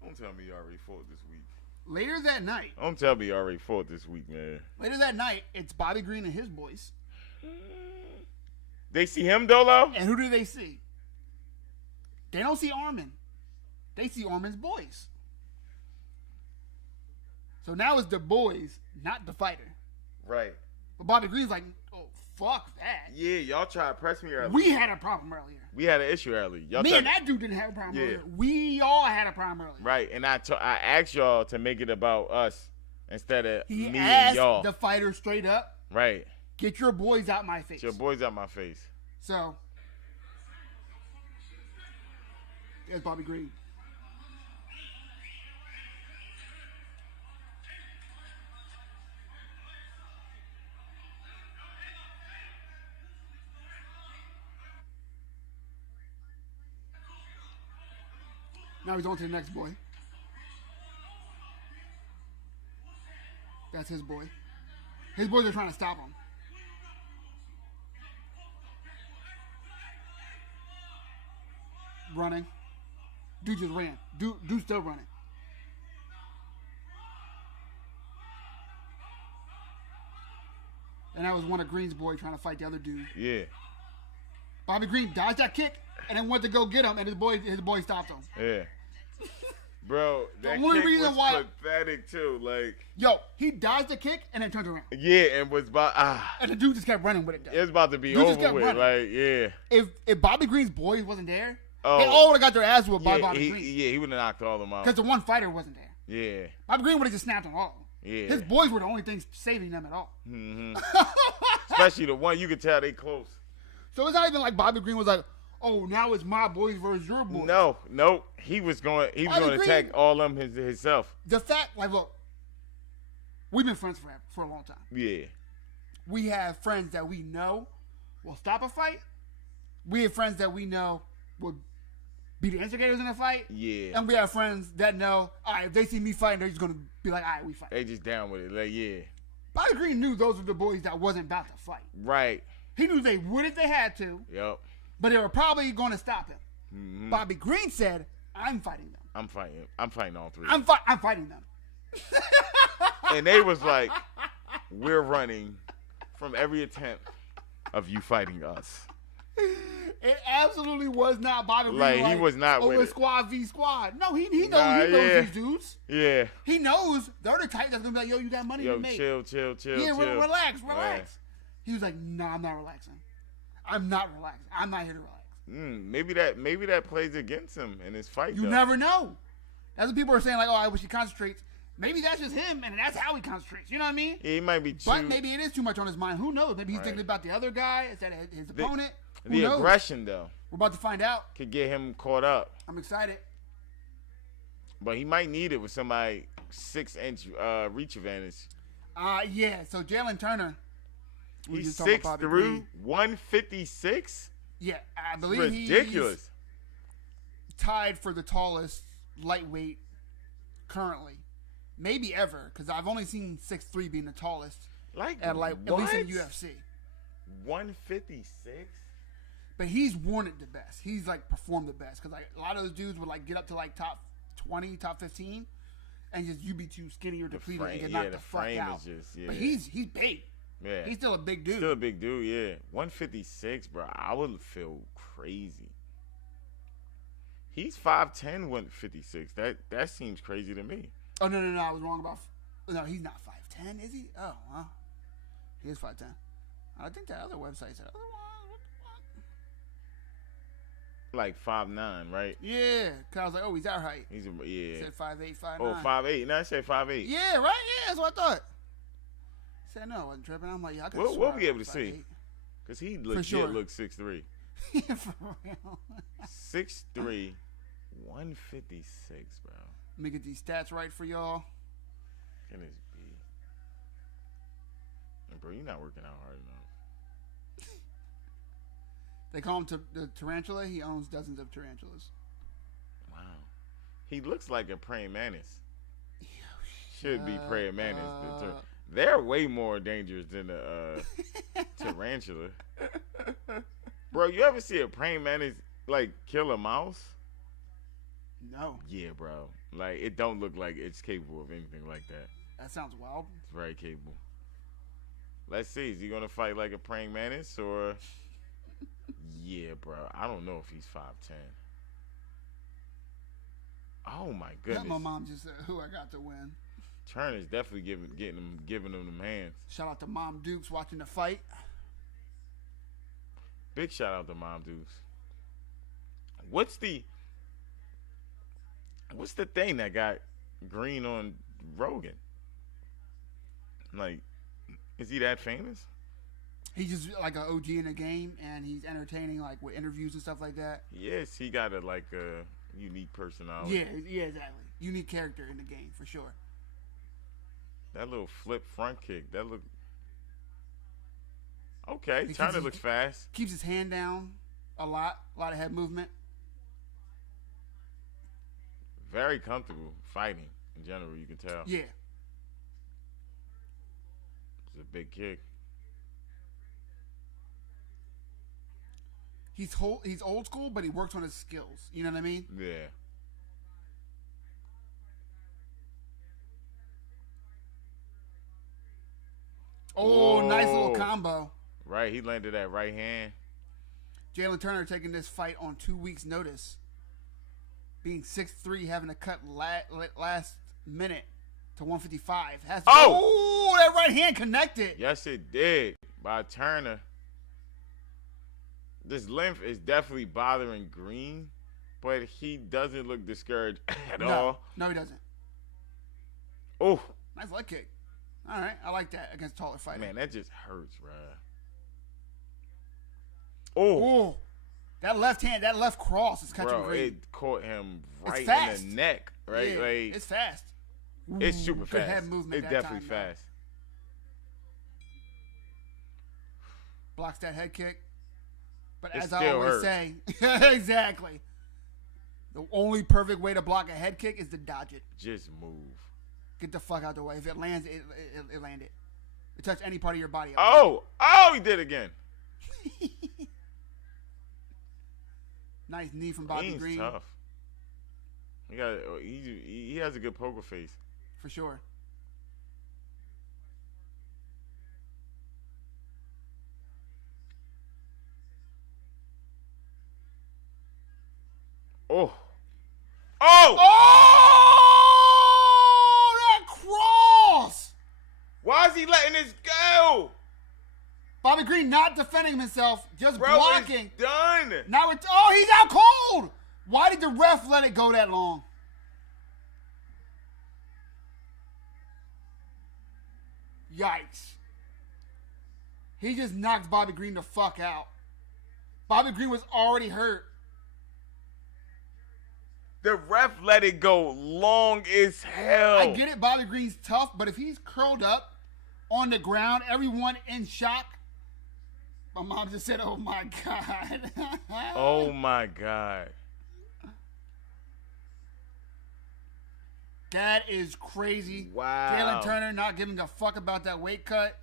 Don't tell me you already fought this week. Later that night. Don't tell me you already fought this week, man. Later that night, it's Bobby Green and his boys. They see him, Dolo? And who do they see? They don't see Armin. They see Armin's boys. So now it's the boys, not the fighter. Right. But Bobby Green's like, oh, fuck that. Yeah, y'all tried to press me earlier. We had a problem earlier. We had an issue earlier. And that dude didn't have a problem earlier. We all had a problem earlier. Right, and I asked y'all to make it about us instead of me and y'all. The fighter straight up. Right. Get your boys out my face. Get your boys out my face. So, there's Bobby Green. Now he's on to the next boy. That's his boy. His boys are trying to stop him. Running. Dude just ran. Dude's still running. And that was one of Green's boys trying to fight the other dude. Yeah. Bobby Green dodged that kick and then went to go get him, and his boy stopped him. Yeah. Bro, that only kick reason was why- pathetic too. Like, Yo, he dodged the kick and then turned around. yeah, and was about And the dude just kept running with it. it was about to be Dude just over kept with. running. Like, yeah. If Bobby Green's boys wasn't there, Oh. they all would have got their ass whooped by Yeah, Bobby Green. he would have knocked all of them out. Because the one fighter wasn't there. Yeah. Bobby Green would have just snapped on all of them. Yeah. His boys were the only things saving them at all. Mm-hmm. Especially the one you could tell they close. So it's not even like Bobby Green was like, oh, now it's my boys versus your boys. No. He was going to attack all of them himself. The fact, like, look, we've been friends for a long time. Yeah. We have friends that we know will stop a fight. We have friends that we know will be the instigators in a fight. Yeah. And we have friends that know, all right, if they see me fighting, they're just going to be like, all right, we fight. They just down with it. Like, yeah. Bobby Green knew those were the boys that wasn't about to fight. Right. He knew they would if they had to. Yep. But they were probably going to stop him. Mm-hmm. Bobby Green said, I'm fighting them. I'm fighting all three. I'm fighting them. And they was like, we're running from every attempt of you fighting us. It absolutely was not Bobby Green. Like, he was not with it. Squad v squad. No, he knows these dudes. Yeah. He knows they're the type that's gonna be like, yo, you got money to make. Chill. Yeah, relax. Yeah. He was like, nah, I'm not relaxing. I'm not here to relax. Maybe that plays against him in his fight. You never know. That's what people are saying. Like, oh, I wish he concentrates. Maybe that's just him, and that's how he concentrates. You know what I mean? Yeah, he might be too. But maybe it is too much on his mind. Who knows? Maybe he's thinking about the other guy instead of his opponent. The aggression, though. We're about to find out. Could get him caught up. I'm excited. But he might need it with somebody 6-inch reach advantage. Yeah. So Jalen Turner. He's 6'3", 156? Yeah, I believe ridiculous. He's tied for the tallest lightweight currently. Maybe ever, because I've only seen 6'3" being the tallest. At least in UFC. 156? But he's worn it the best. He's like performed the best because like a lot of those dudes would like get up to like top 20, top 15, and just you be too skinny or depleted and get knocked the fuck out. But he's big. Yeah, he's still a big dude. Still a big dude. Yeah, 156, bro. I would feel crazy. He's 5'10", 156. That seems crazy to me. Oh no! I was wrong about. No, he's not 5'10", is he? Oh, well, he is 5'10". I think that other website said otherwise. Like 5'9", right? Yeah, cause I was like, oh, he's that height. He's It said 5'8", 5'9". Oh, 5'8". No, I said 5'8". Yeah, right. Yeah, that's what I thought. He said no, I wasn't tripping. I'm like, yeah, I could. We'll be able to see, cause he legit looks 6'3". Yeah, for real. 6'3", 156, bro. Let me get these stats right for y'all. Can this be? Bro, you're not working out hard enough. They call him the tarantula. He owns dozens of tarantulas. Wow. He looks like a praying mantis. Should be praying mantis. They're way more dangerous than a tarantula. Bro, you ever see a praying mantis like kill a mouse? No. Yeah, bro. Like, it don't look like it's capable of anything like that. That sounds wild. It's very capable. Let's see. Is he going to fight like a praying mantis or... Yeah, bro. I don't know if he's 5'10". Oh, my goodness. My mom just said who I got to win. Turner's definitely giving them them hands. Shout out to Mom Dukes watching the fight. Big shout out to Mom Dukes. What's the thing that got Green on Rogan? Like, is he that famous? He's just like an OG in the game, and he's entertaining like with interviews and stuff like that. Yes, he got a unique personality. Yeah, exactly. Unique character in the game for sure. That little flip front kick, that look okay. Turner looks fast. Keeps his hand down a lot of head movement. Very comfortable fighting in general. You can tell. Yeah, it's a big kick. He's old school, but he works on his skills. You know what I mean? Yeah. Oh, nice little combo. Right, he landed that right hand. Jalen Turner taking this fight on 2 weeks' notice. Being 6'3", having to cut last minute to 155. That right hand connected. Yes, it did by Turner. This length is definitely bothering Green, but he doesn't look discouraged at all. No, he doesn't. Oh. Nice leg kick. All right, I like that against taller fighters. Man, that just hurts, bro. Oh. That left hand, that left cross is catching Green. It caught him right in the neck, right? Yeah, like, it's fast. It's super fast. Head movement. It's definitely fast. Blocks that head kick. But it as I always say, exactly. The only perfect way to block a head kick is to dodge it. Just move. Get the fuck out the way. If it lands, it landed. It touched any part of your body. Oh, he did again. Nice knee from Bobby Green. Tough. He has a good poker face. For sure. Oh. Oh! Oh! That cross! Why is he letting this go? Bobby Green not defending himself, just blocking. It's done. Now it's he's out cold. Why did the ref let it go that long? Yikes. He just knocked Bobby Green the fuck out. Bobby Green was already hurt. The ref let it go long as hell. I get it, Bobby Green's tough, but if he's curled up on the ground, everyone in shock. My mom just said, oh my God. Oh my God. That is crazy. Wow. Jalen Turner not giving a fuck about that weight cut.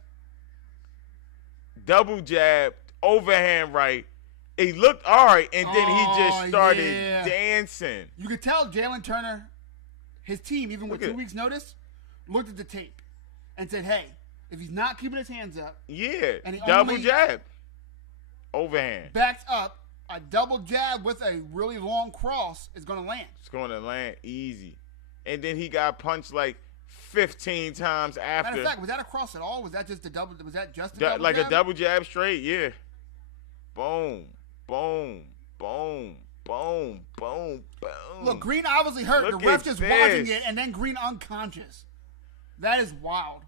Double jab, overhand right. He looked all right, and then he just started dancing. You could tell Jalen Turner, his team, even with 2 weeks' notice, looked at the tape and said, hey, if he's not keeping his hands up. Yeah, and he double jab, overhand. Backs up, a double jab with a really long cross is going to land. It's going to land easy. And then he got punched like 15 times after. Matter of fact, was that a cross at all? Was that just a double? Was that just a double like jab? a double jab straight? Yeah. Boom, boom, boom, boom, boom, boom. Look, Green obviously hurt. The ref just watching it, and then Green unconscious. That is wild.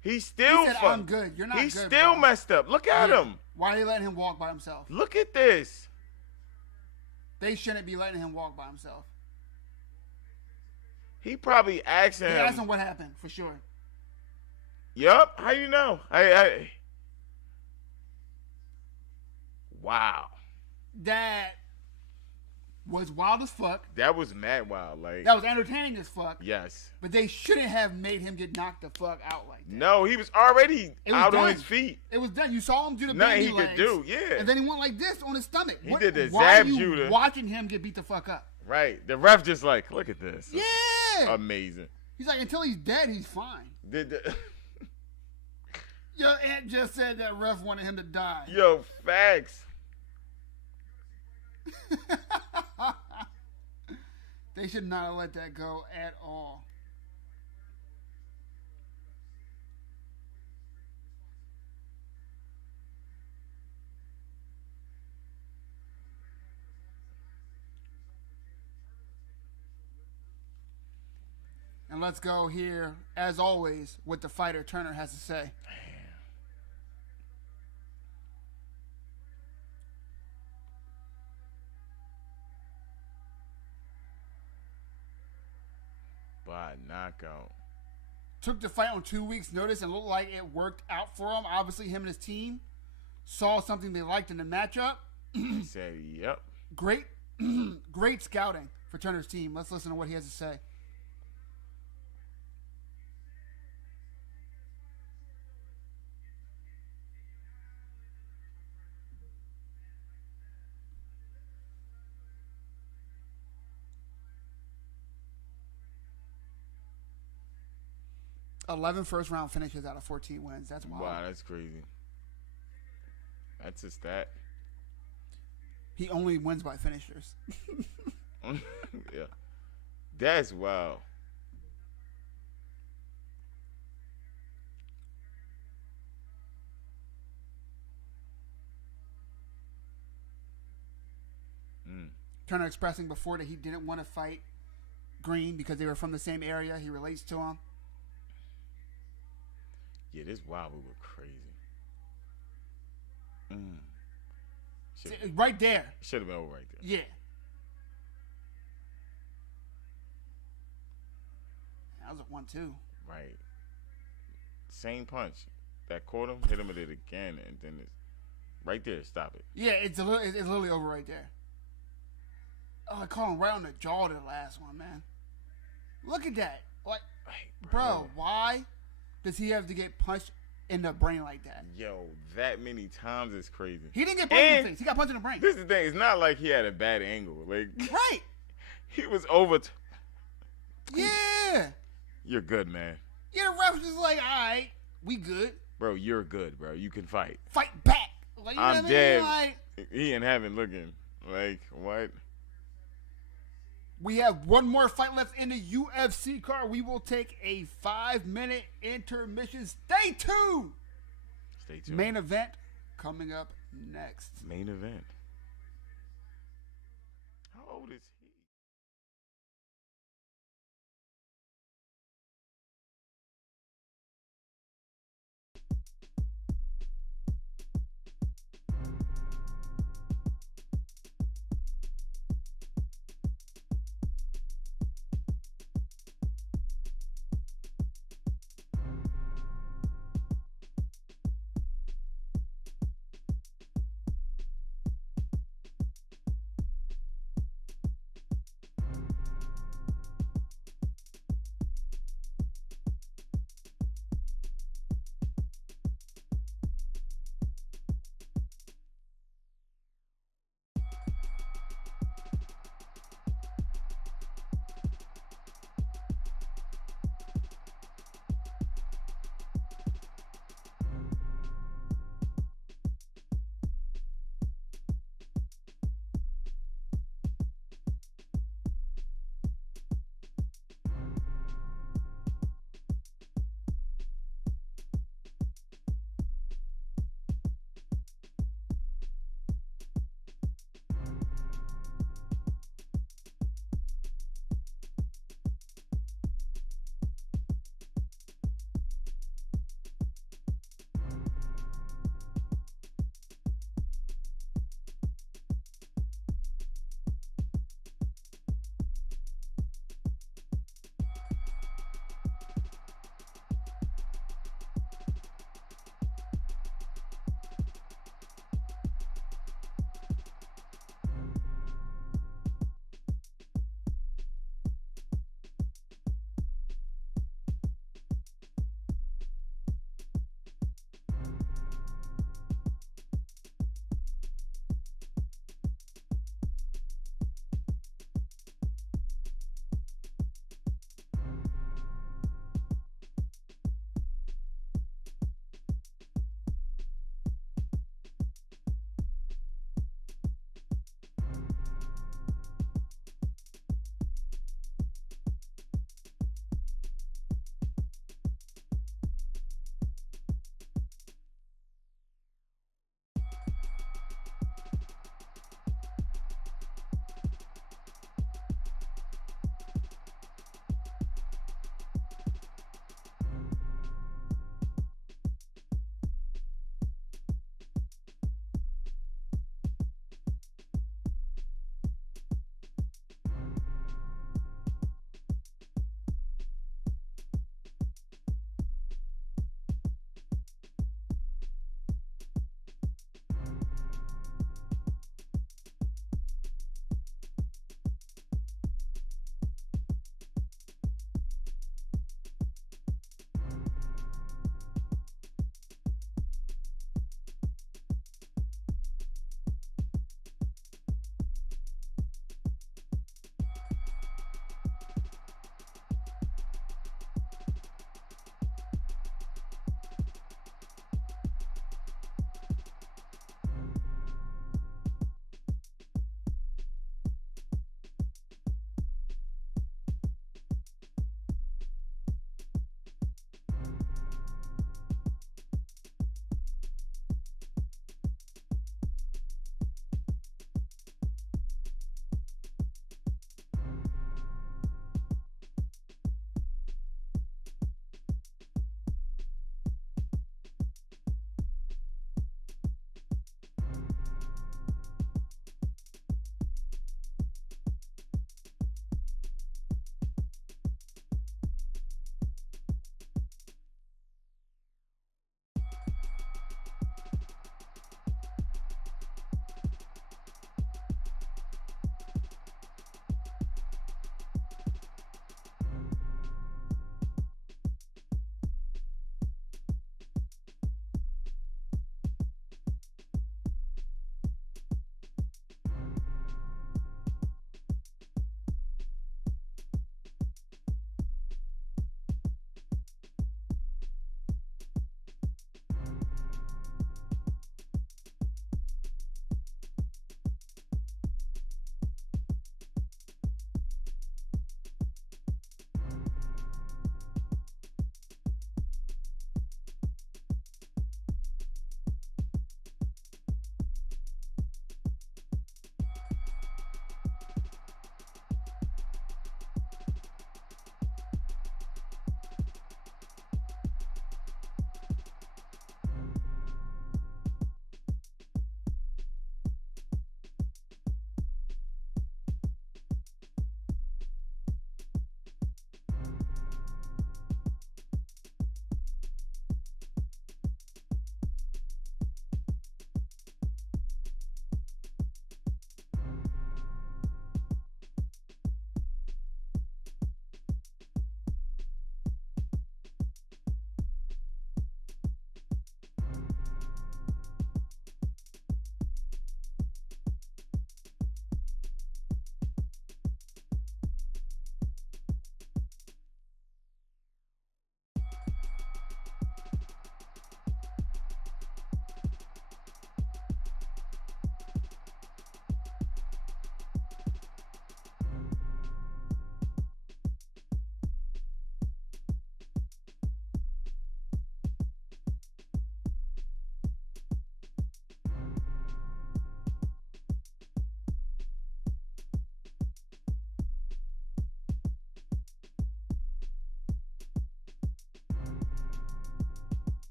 He still said, I'm good. You're not good. He still messed up. Look at him. Why are they letting him walk by himself? Look at this. They shouldn't be letting him walk by himself. He probably asked him. He asked him what happened, for sure. Yup. How you know? Wow. That was wild as fuck. That was mad wild. Like, that was entertaining as fuck. Yes. But they shouldn't have made him get knocked the fuck out like that. No, he was already out on his feet. It was done. You saw him do the nothing baby he legs, could do. Yeah. And then he went like this on his stomach. He did the why Zab are you Judah. watching him get beat the fuck up? Right. The ref just like, look at this. Yeah. Amazing. He's like, until he's dead, he's fine. Your aunt just said that ref wanted him to die. Yo, facts. They should not have let that go at all. And let's go here, as always, what the fighter Turner has to say. By knockout. Took the fight on 2 weeks' notice and looked like it worked out for him. Obviously, him and his team saw something they liked in the matchup. He said, yep. Great scouting for Turner's team. Let's listen to what he has to say. $11 first-round finishes out of 14 wins. That's wild. Wow, that's crazy. That's a stat. He only wins by finishers. Yeah. That's wild. Turner expressing before that he didn't want to fight Green because they were from the same area. He relates to him. Yeah, this wild would look crazy. Right there. Should have been over right there. Yeah. That was a 1-2. Right. Same punch. That caught him, hit him with it again, and then it's right there. Stop it. Yeah, it's literally over right there. Oh, I caught him right on the jaw to the last one, man. Look at that. Like, bro, why does he have to get punched in the brain like that? Yo, that many times is crazy. He didn't get punched in the face. He got punched in the brain. This is the thing. It's not like he had a bad angle. Like, right. He was over. Yeah. You're good, man. Yeah, the ref was just like, all right, we good. Bro, you're good, bro. You can fight. Fight back. Like, you I'm know what dead. I mean? Like, he in heaven looking Like, what? We have one more fight left in the UFC card. We will take a 5-minute intermission. Stay tuned. Stay tuned. Main event coming up next. Main event. How old is he?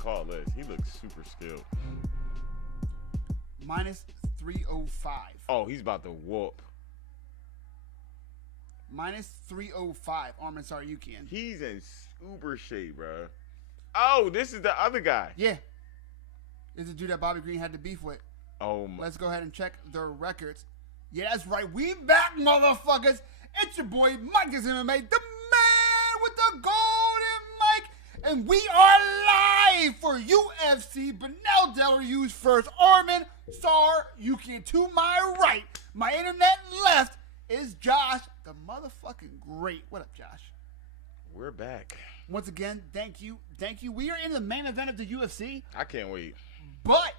call this. He looks super skilled. Minus 305. Oh, he's about to whoop. Minus 305. Arman Tsaryukan. He's in super shape, bro. Oh, this is the other guy. Yeah. This is the dude that Bobby Green had to beef with. Oh, my. Let's go ahead and check the records. Yeah, that's right. We back, motherfuckers. It's your boy, Mike is MMA, the man with the golden mic. And we are live for UFC Beneil Dariush first. Arman Tsaryukan to my right. My internet left is Josh, the motherfucking great. What up, Josh? We're back. Once again, thank you. Thank you. We are in the main event of the UFC. I can't wait. But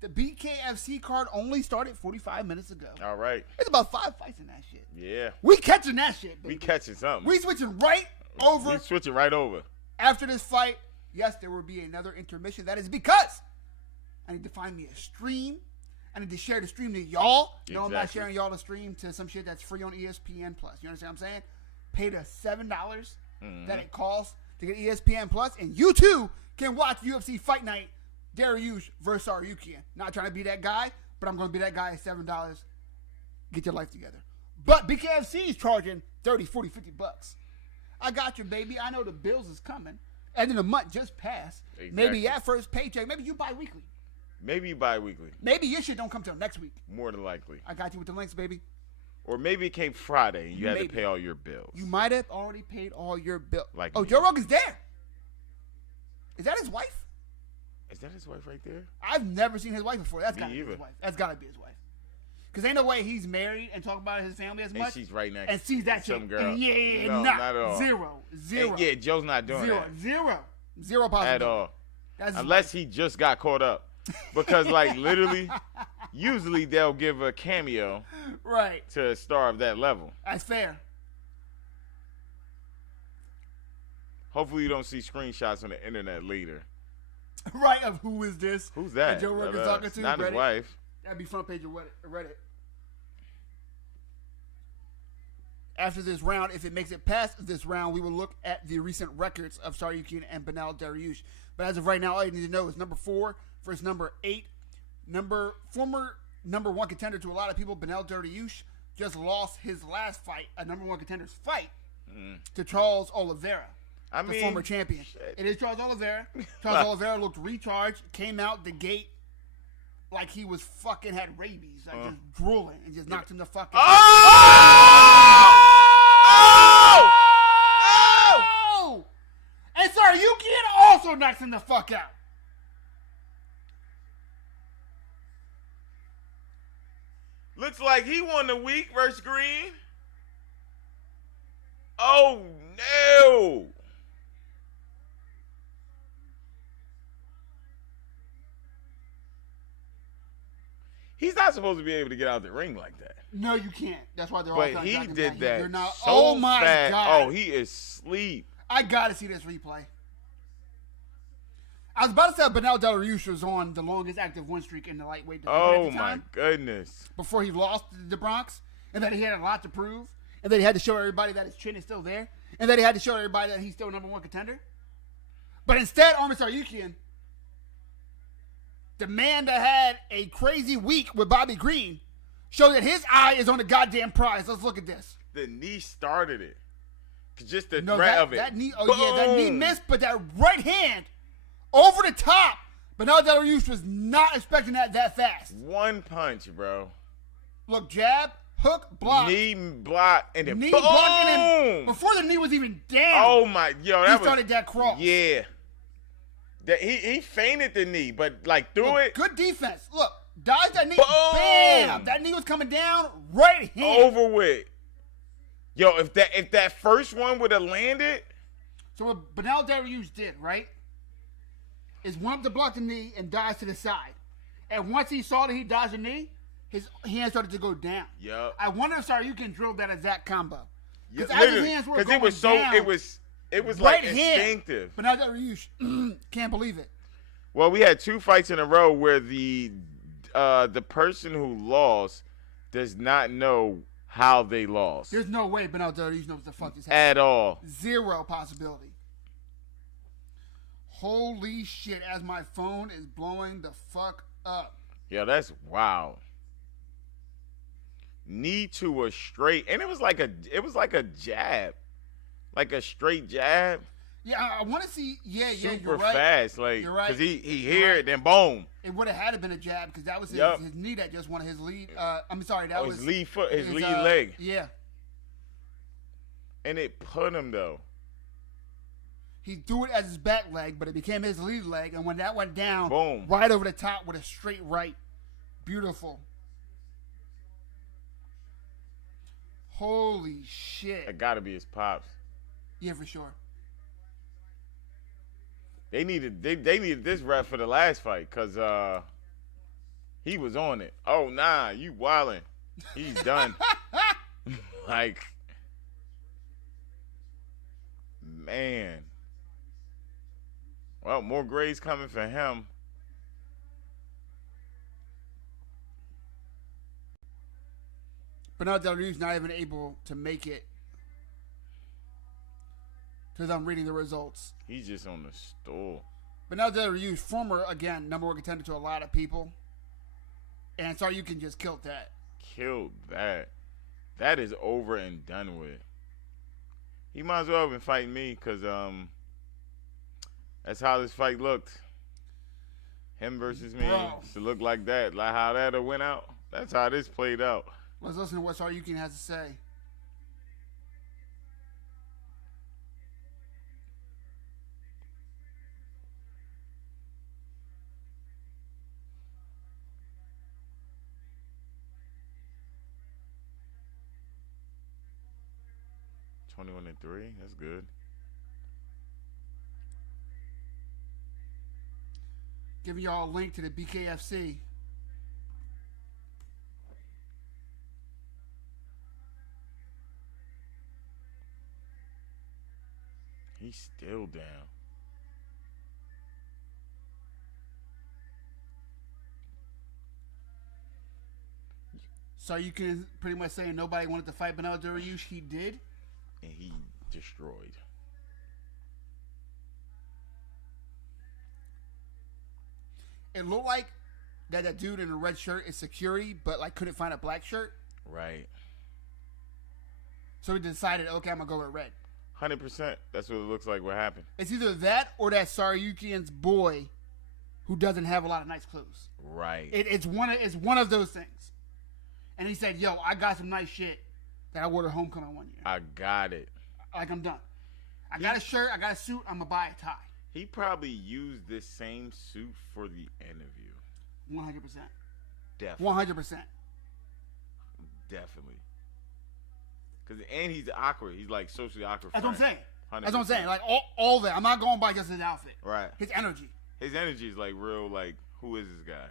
the BKFC card only started 45 minutes ago. All right. It's about 5 fights in that shit. Yeah. We catching that shit, baby. We catching something. We switching right over. We switching right over. After this fight, yes, there will be another intermission. That is because I need to find me a stream. I need to share the stream to y'all. No, I'm not sharing y'all the stream to some shit that's free on ESPN Plus. You understand what I'm saying? Pay the $7 that it costs to get ESPN Plus, and you too can watch UFC Fight Night Dariush versus Tsaryukan. Not trying to be that guy, but I'm going to be that guy at $7. Get your life together. But BKFC is charging 30, 40, 50 bucks. I got you, baby. I know the bills is coming. And then the month just passed. Exactly. Maybe that first paycheck. Maybe you bi-weekly. Maybe bi-weekly. Maybe your shit don't come till next week. More than likely. I got you with the links, baby. Or maybe it came Friday and you had to pay all your bills. You might have already paid all your bills. Like me. Joe Rogan's there. Is that his wife? Is that his wife right there? I've never seen his wife before. That's gotta be his wife. That's gotta be his wife. Because ain't no way he's married and talk about his family as much. And she's right next and sees that some chick. girl. Yeah, no, not at all. Zero. And yeah, Joe's not doing that. Zero possibility. At all. That's unless he just got caught up. Because, like, literally, usually they'll give a cameo to a star of that level. That's fair. Hopefully you don't see screenshots on the internet later. Right, of who is this? Who's that? Joe Rogan's talking to? Not Reddit? His wife. That'd be front page of Reddit. After this round, if it makes it past this round, we will look at the recent records of Tsaryukan and Beneil Dariush. But as of right now, all you need to know is number 4 versus number 8. Former number 1 contender to a lot of people, Beneil Dariush, just lost his last fight, a number 1 contender's fight, to Charles Oliveira, the former champion. Shit. It is Charles Oliveira. Charles Oliveira looked recharged, came out the gate like he was fucking had rabies, like just drooling, and just knocked him the fuck out. Oh! And Tsaryukan also knocks him the fuck out. Looks like he won the week versus Green. Oh, no. He's not supposed to be able to get out the ring like that. No, you can't. That's why they're all But trying to he did that They're not, so oh, my fast. God. Oh, he is asleep. I got to see this replay. I was about to say Beneil Dariush was on the longest active win streak in the lightweight division at the time. My goodness. Before he lost the Bronx, and that he had a lot to prove, and that he had to show everybody that his chin is still there, and that he had to show everybody that he's still number 1 contender. But instead, Arman Tsaryukan, the man that had a crazy week with Bobby Green, showed that his eye is on the goddamn prize. Let's look at this. The knee started it. Just the threat of it. That knee, that knee missed, but that right hand over the top. Beneil Dariush was not expecting that fast. One punch, bro. Look, jab, hook, block. Knee block, and then knee boom! Block, and then before the knee was even down. Oh my, he started that cross. Yeah. He feinted the knee, but like threw it. Good defense. Look, dodged that knee. Boom! Bam! That knee was coming down right hand. Over with. Yo, if that first one would have landed. So what Beneil Dariush did, right, is went up to block the knee and dodged to the side. And once he saw that he dodged the knee, his hands started to go down. Yep. I wonder if Tsaryukan drilled that exact combo. Because his hands were going down. It was like instinctive. Beneil Dariush can't believe it. Well, we had 2 fights in a row where the person who lost does not know how they lost. There's no way Beneil Dariush knows what the fuck is happening. At all. Zero possibility. Holy shit! As my phone is blowing the fuck up. Yeah, that's wild. Knee to a straight, and it was like a jab, like a straight jab. Yeah, I want to see. Yeah, super you're right. Fast, like you're right. Because he hit it, then boom. It would have had to been a jab because that was his knee that just won his lead. I'm sorry, that was his lead foot, his lead leg. Yeah. And it put him though. He threw it as his back leg, but it became his lead leg, and when that went down, boom, right over the top with a straight right. Beautiful. Holy shit! It got to be his pops. Yeah, for sure. They needed this ref for the last fight because he was on it. Oh nah, you wildin'. He's done. Like, man. Well, more grades coming for him. But now Dariush not even able to make it. Because I'm reading the results. He's just on the stool. But now Dariush, former, again, number one contender to a lot of people. And Tsaryukan just killed that. Killed that. That is over and done with. He might as well have been fighting me because that's how this fight looked. Him versus me. To look like that. Like how that went out. That's how this played out. Let's listen to what Tsaryukan has to say. $21-3. That's good. Giving y'all a link to the BKFC. He's still down. So you can pretty much say nobody wanted to fight Beneil Dariush. He did. And he destroyed. It looked like that dude in a red shirt is security, but like couldn't find a black shirt. Right. So he decided, okay, I'm gonna go with red. 100%. That's what it looks like. What happened? It's either that or that Tsaryukan's boy, who doesn't have a lot of nice clothes. Right. It's one of those things. And he said, "Yo, I got some nice shit that I wore to homecoming one year. I got it. Like I'm done. I got a shirt. I got a suit. I'm gonna buy a tie." He probably used this same suit for the interview. 100%. Definitely. 100%. Definitely. And he's awkward. He's like socially awkward. That's what I'm saying. 100%. That's what I'm saying. Like all that. I'm not going by just his outfit. Right. His energy. His energy is like real. Like, who is this guy?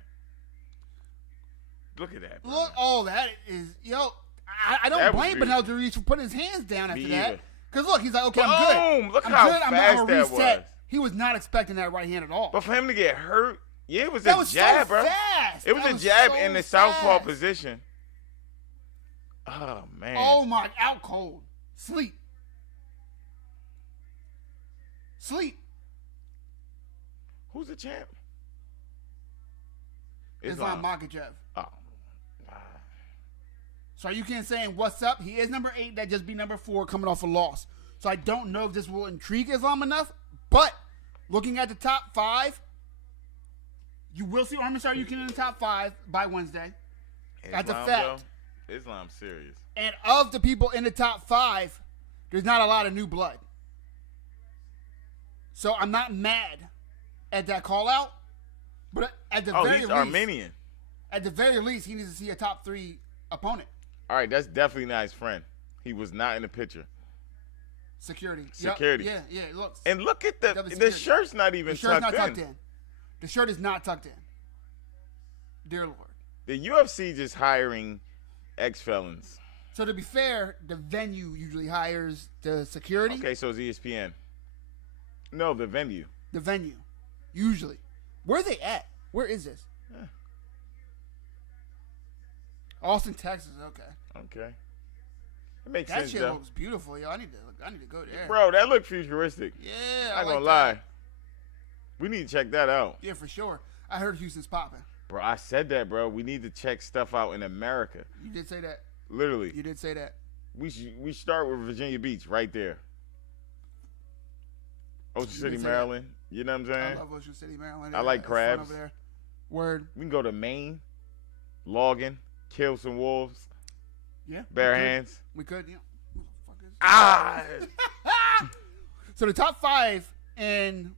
Look at that. Bro. Look, all that is I don't blame Beneil Dariush for putting his hands down after that. Because look, he's like, okay, I'm good. Look how fast that was. He was not expecting that right hand at all. But for him to get hurt, yeah, it was a jab, bro. Fast. It was a jab in the southpaw position. Oh man. Oh my, out cold. Sleep. Who's the champ? Islam Makhachev. Oh. So you can't say what's up. He is number 8. That just be number 4 coming off a loss. So I don't know if this will intrigue Islam enough. But looking at the top 5, you will see Armin Tsaryukan in the top 5 by Wednesday. That's a fact. Islam's serious. And of the people in the top 5, there's not a lot of new blood. So I'm not mad at that call out. But at the very he's least, Armenian. At the very least, he needs to see a top 3 opponent. All right, that's definitely not his friend. He was not in the picture. Security. Yep. Yeah, it looks. And look at the shirt's not even tucked in. The shirt is not tucked in. Dear Lord. The UFC just hiring ex-felons. So to be fair, the venue usually hires the security. Okay, so it's ESPN. No, the venue. The venue. Usually. Where are they at? Where is this? Yeah. Austin, Texas. Okay. Okay. It makes sense. That shit looks beautiful, yo. I need to go there. Bro, that looked futuristic. Yeah, I'm not gonna lie. We need to check that out. Yeah, for sure. I heard Houston's popping. Bro, I said that, bro. We need to check stuff out in America. You did say that. Literally. You did say that. We start with Virginia Beach right there. Ocean City, Maryland. You know what I'm saying? I love Ocean City, Maryland. I like crabs. Over there. Word. We can go to Maine, Logan, kill some wolves. Yeah. Bare hands. We could. Yeah. Ah! So the top 5 in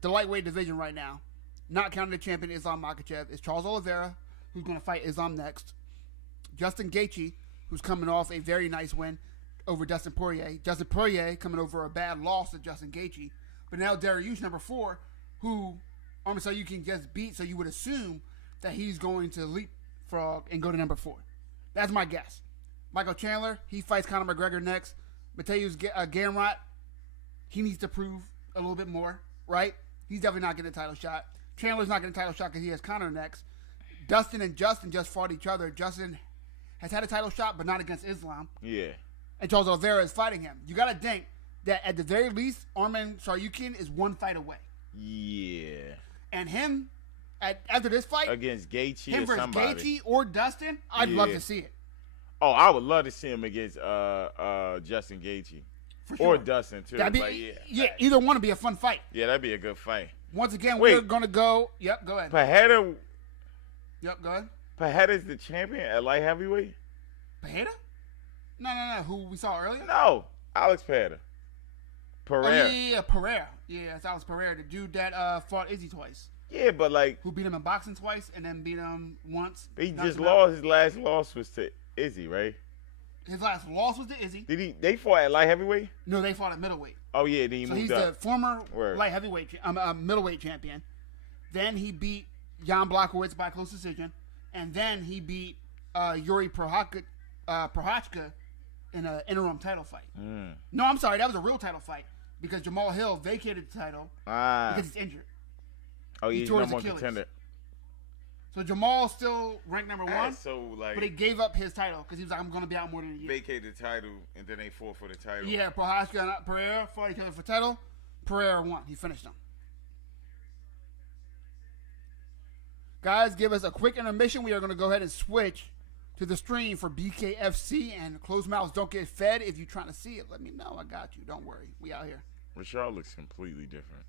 the lightweight division right now, not counting the champion Islam Makhachev, is Charles Oliveira, who's going to fight Islam next. Justin Gaethje, who's coming off a very nice win over Dustin Poirier. Dustin Poirier coming over a bad loss to Justin Gaethje. But now Dariush, number 4, who Tsarukyan just beat, so you would assume that he's going to leapfrog and go to number 4. That's my guess. Michael Chandler, he fights Conor McGregor next. Mateusz Gamrot, he needs to prove a little bit more, right? He's definitely not getting a title shot. Chandler's not getting a title shot because he has Conor next. Dustin and Justin just fought each other. Justin has had a title shot, but not against Islam. Yeah. And Charles Oliveira is fighting him. You got to think that at the very least, Arman Tsarukyan is 1 fight away. Yeah. And him, after this fight, against Gaethje him or versus somebody. Gaethje or Dustin, I'd love to see it. Oh, I would love to see him against Justin Gaethje. For sure. Or Dustin, too. That'd be, either one would be a fun fight. Yeah, that'd be a good fight. Once again, we're going to go. Yep, go ahead. Pereira. Yep, go ahead. Pereira's the champion at light heavyweight? Pereira? No. Who we saw earlier? No. Alex Pereira. Pereira. Oh, yeah, Pereira. Yeah, it's Alex Pereira, the dude that fought Izzy twice. Yeah, but like... Who beat him in boxing twice and then beat him once. He just lost. His last loss was to Izzy, right? His last loss was to Izzy. They fought at light heavyweight? No, they fought at middleweight. Oh, yeah, then he moved up. So he's the former light heavyweight, middleweight champion. Then he beat Jan Blachowicz by close decision. And then he beat Yuri Prochazka in an interim title fight. No, I'm sorry, that was a real title fight because Jamal Hill vacated the title because he's injured. Oh, he's no more contender. So Jamal's still ranked number 1, but he gave up his title because he was like, I'm going to be out more than a year. Vacated the title, and then they fought for the title. Yeah, Prochazka and Pereira fought each other for title. Pereira won. He finished them. Guys, give us a quick intermission. We are going to go ahead and switch to the stream for BKFC, and closed mouths don't get fed. If you're trying to see it, let me know. I got you. Don't worry. We out here. Rashard looks completely different.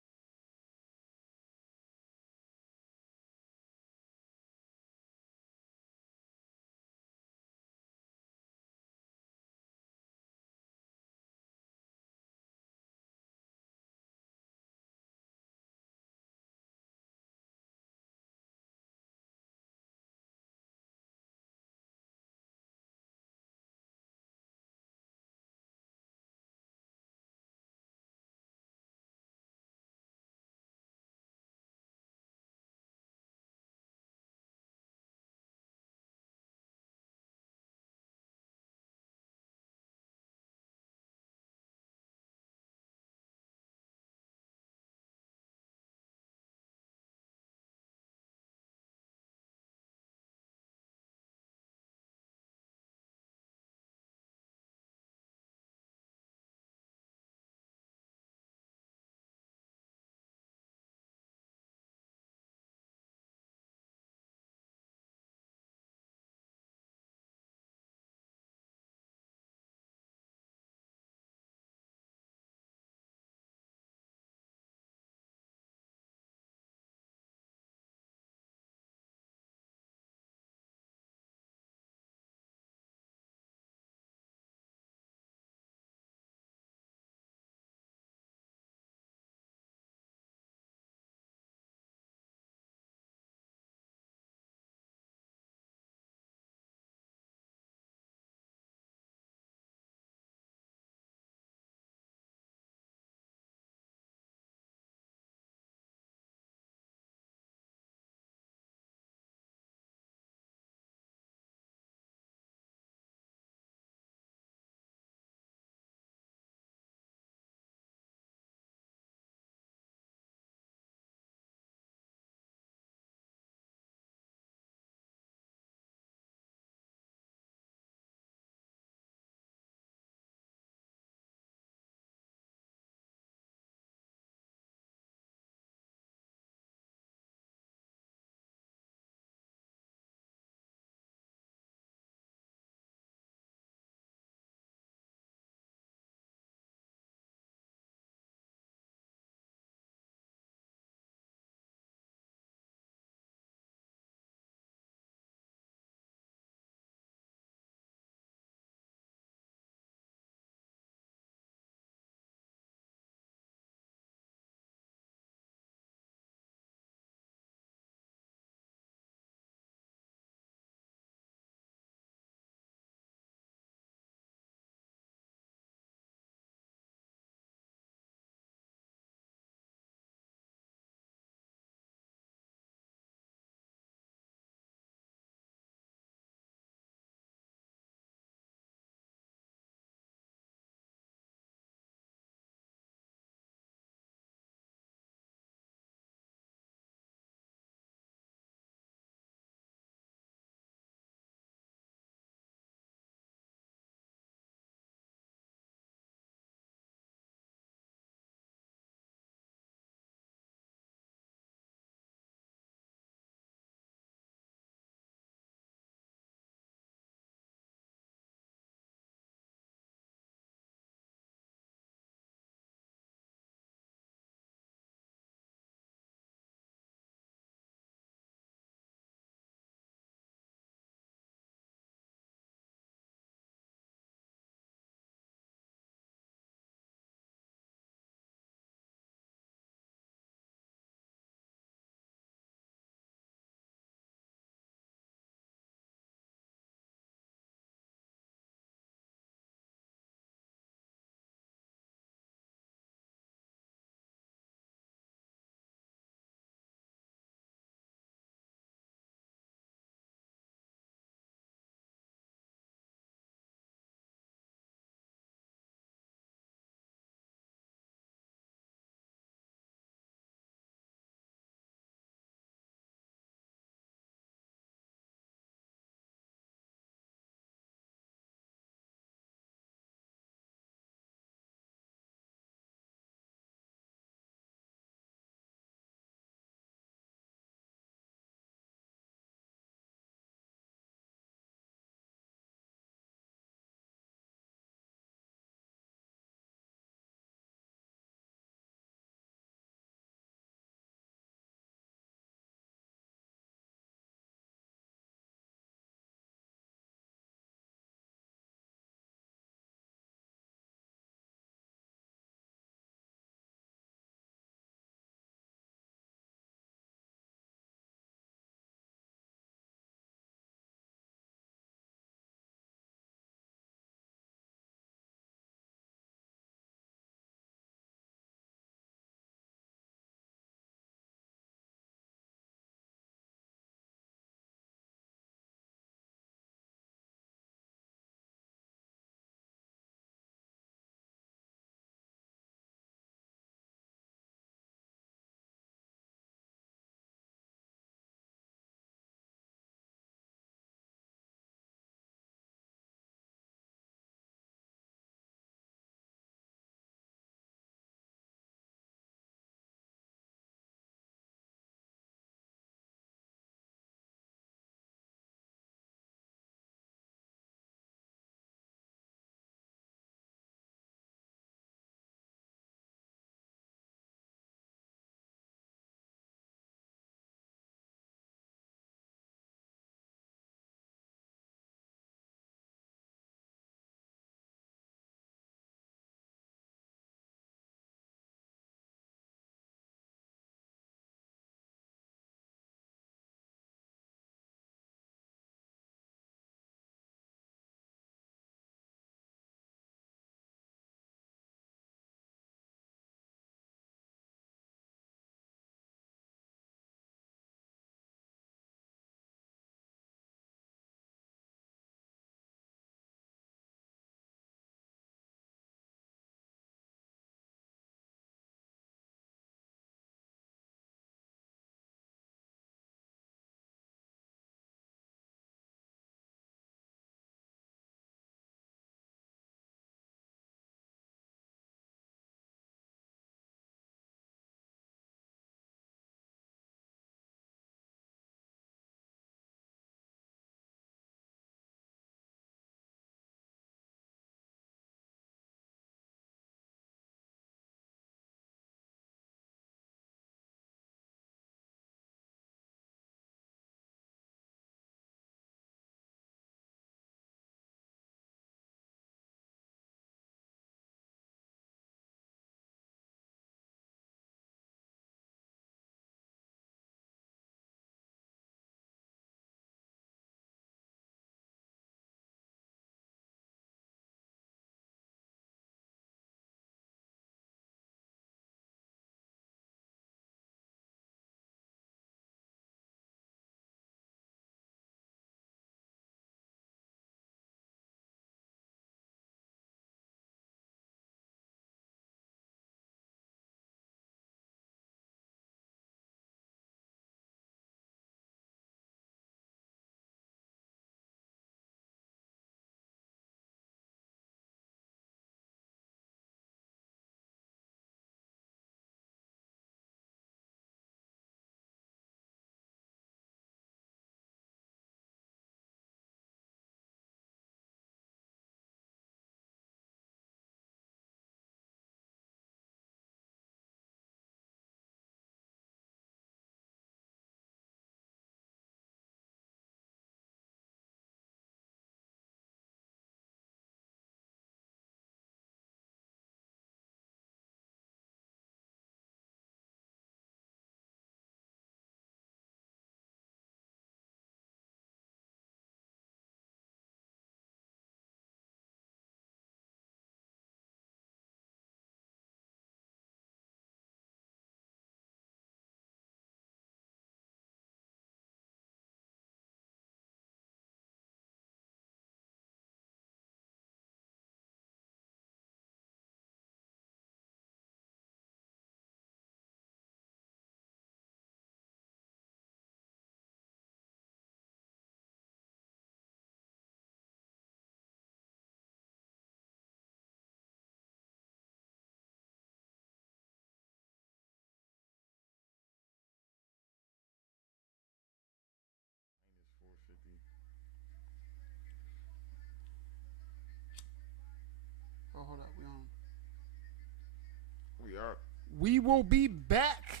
are. We will be back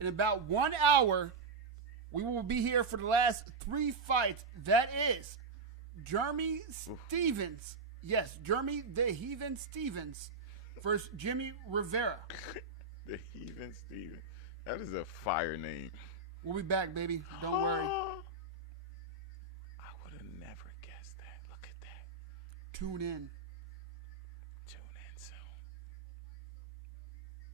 in about 1 hour. We will be here for the last 3 fights. That is Jeremy Stevens. Yes, Jeremy the Heathen Stevens versus Jimmy Rivera. The Heathen Stevens. That is a fire name. We'll be back, baby. Don't worry. I would have never guessed that. Look at that. Tune in.